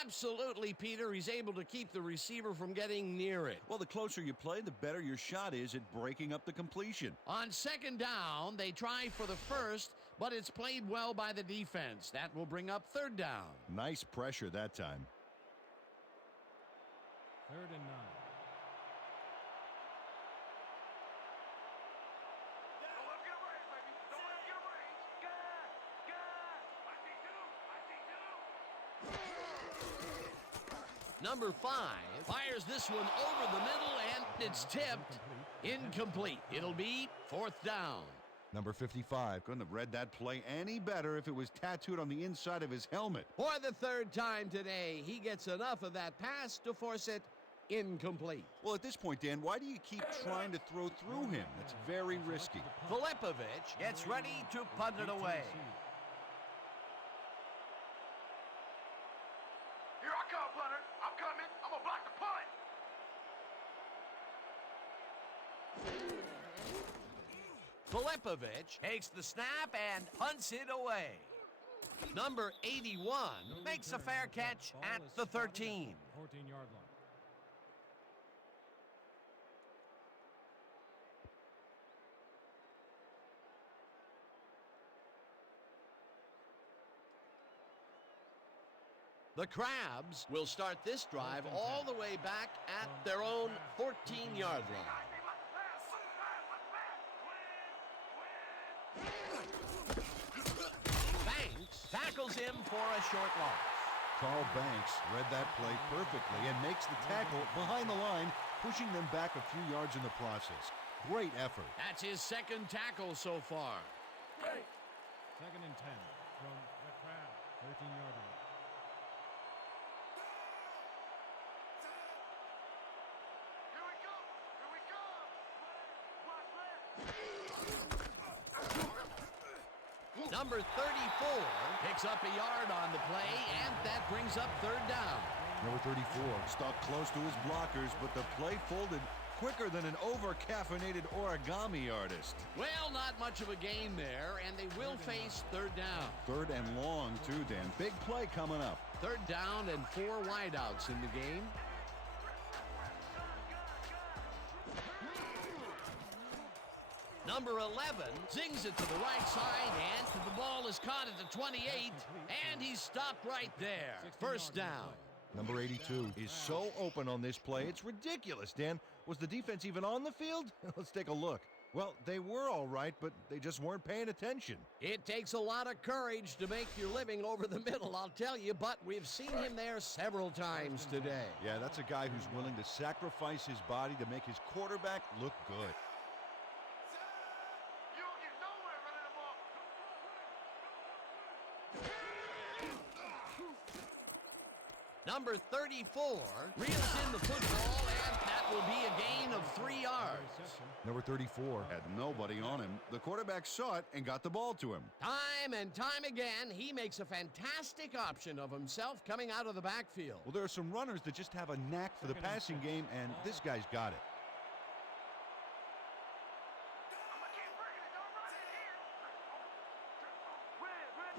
Absolutely, Peter. He's able to keep the receiver from getting near it. Well, the closer you play, the better your shot is at breaking up the completion. On second down, they try for the first, but it's played well by the defense. That will bring up third down. Nice pressure that time. 3rd and 9. Don't let him get away, baby. Don't let him get away. Gun, gun. I see two. Number 5 fires this one over the middle, and it's tipped. Incomplete. It'll be fourth down. Number 55. Couldn't have read that play any better if it was tattooed on the inside of his helmet. For the third time today, he gets enough of that pass to force it incomplete. Well, at this point, Dan, why do you keep trying to throw through him? That's very risky. Filipovich gets ready to punt it away. Here I come, punter. I'm coming. I'm gonna block the punt. Filipovich Takes the snap and punts it away. number 81 Makes a fair catch at the 13. 14-yard line. The Crabs will start this drive all the way back at their own 14-yard line. Banks Tackles him for a short loss. Carl Banks read that play perfectly and makes the tackle behind the line, pushing them back a few yards in the process. Great effort. That's his second tackle so far. 2nd and 10 from the crowd. 13-yard line. Here we go. Here we go. Watch left. Number 34 picks up a yard on the play, and that brings up third down. Number 34. Stuck close to his blockers, but the play folded quicker than an over-caffeinated origami artist. Well, not much of a gain there, and they will face third down. 3rd and long, too, Dan. Big play coming up. Third down and 4 wideouts in the game. Number 11 zings it to the right side, and the ball is caught at the 28, and he's stopped right there. First down. Number 82 is so open on this play. It's ridiculous, Dan. Was the defense even on the field? Let's take a look. Well, they were all right, but they just weren't paying attention. It takes a lot of courage to make your living over the middle, I'll tell you, but we've seen him there several times today. Yeah, that's a guy who's willing to sacrifice his body to make his quarterback look good. You don't get nowhere running the ball. Number 34 reels in the football, and that will be a gain of 3 yards. Number 34. Had nobody on him. The quarterback saw it and got the ball to him. Time and time again, he makes a fantastic option of himself coming out of the backfield. Well, there are some runners that just have a knack for the passing game, and this guy's got it. I'm gonna keep bringing it. Don't run it here. Red, red.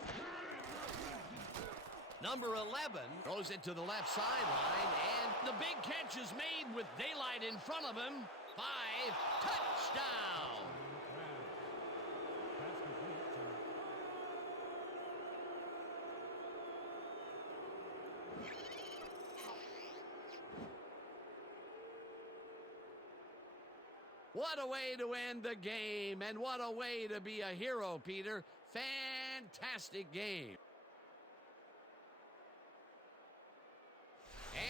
Number 11 throws it to the left sideline, and the big catch is made with daylight in front of him. 5, touchdown! Pass complete What a way to end the game, and what a way to be a hero, Peter. Fantastic game.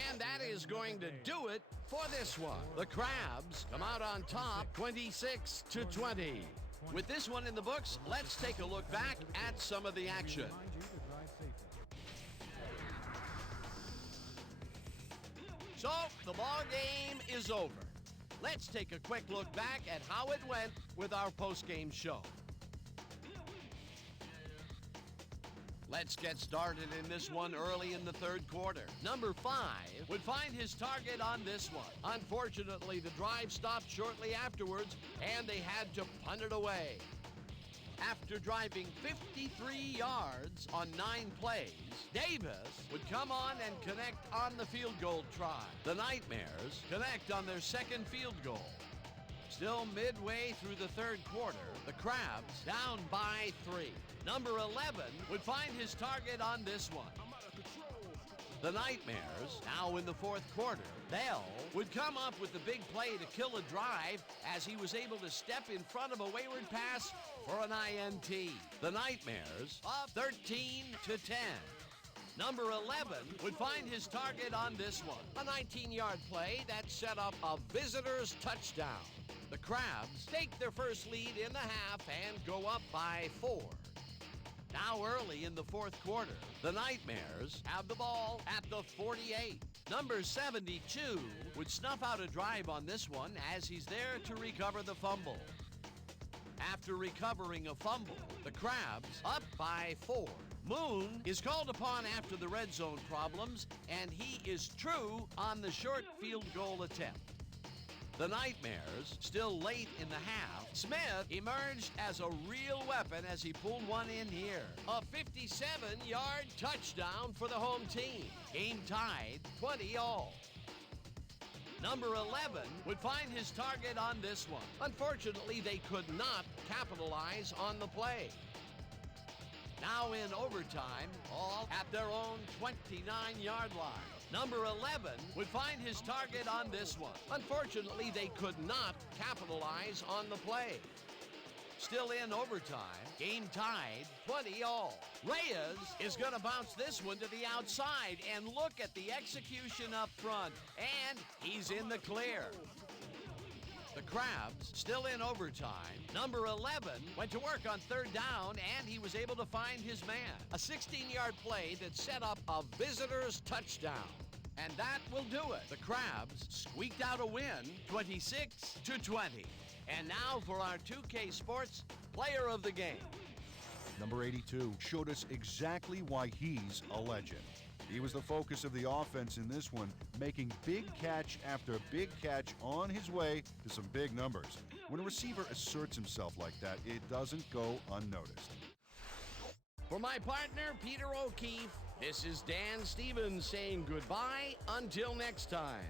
And that is going to do it for this one. The Crabs come out on top 26-20. With this one in the books, let's take a look back at some of the action. remind you to drive safely. So, the ball game is over. Let's take a quick look back at how it went with our post-game show. Let's get started in this one early in the third quarter. Number 5 would find his target on this one. Unfortunately, the drive stopped shortly afterwards, and they had to punt it away. After driving 53 yards on 9 plays, Davis would come on and connect on the field goal try. The Nightmares connect on their second field goal. Still midway through the third quarter, the Crabs down by 3. Number 11 would find his target on this one. The Nightmares, now in the fourth quarter, Bell would come up with the big play to kill a drive as he was able to step in front of a wayward pass for an INT. The Nightmares up 13-10. Number 11 would find his target on this one. A 19-yard play that set up a visitor's touchdown. The Crabs take their first lead in the half and go up by 4. Now early in the fourth quarter, the Nightmares have the ball at the 48. Number 72 would snuff out a drive on this one as he's there to recover the fumble. After recovering a fumble, the Crabs up by 4. Moon is called upon after the red zone problems, and he is true on the short field goal attempt. The Nightmares, still late in the half, Smith emerged as a real weapon as he pulled one in here. A 57-yard touchdown for the home team. Game tied 20-all. Number 11 would find his target on this one. Unfortunately, they could not capitalize on the play. Now in overtime, all at their own 29-yard line. Number 11 would find his target on this one. Unfortunately, they could not capitalize on the play. Still in overtime, game tied 20-all. Reyes is going to bounce this one to the outside, and look at the execution up front, and he's in the clear. The Crabs still in overtime. Number 11 went to work on third down, and he was able to find his man. A 16-yard play that set up a visitor's touchdown. And that will do it. The Crabs squeaked out a win, 26-20. And now for our 2K Sports Player of the Game. Number 82 showed us exactly why he's a legend. He was the focus of the offense in this one, making big catch after big catch on his way to some big numbers. When a receiver asserts himself like that, it doesn't go unnoticed. For my partner, Peter O'Keefe, this is Dan Stevens saying goodbye until next time.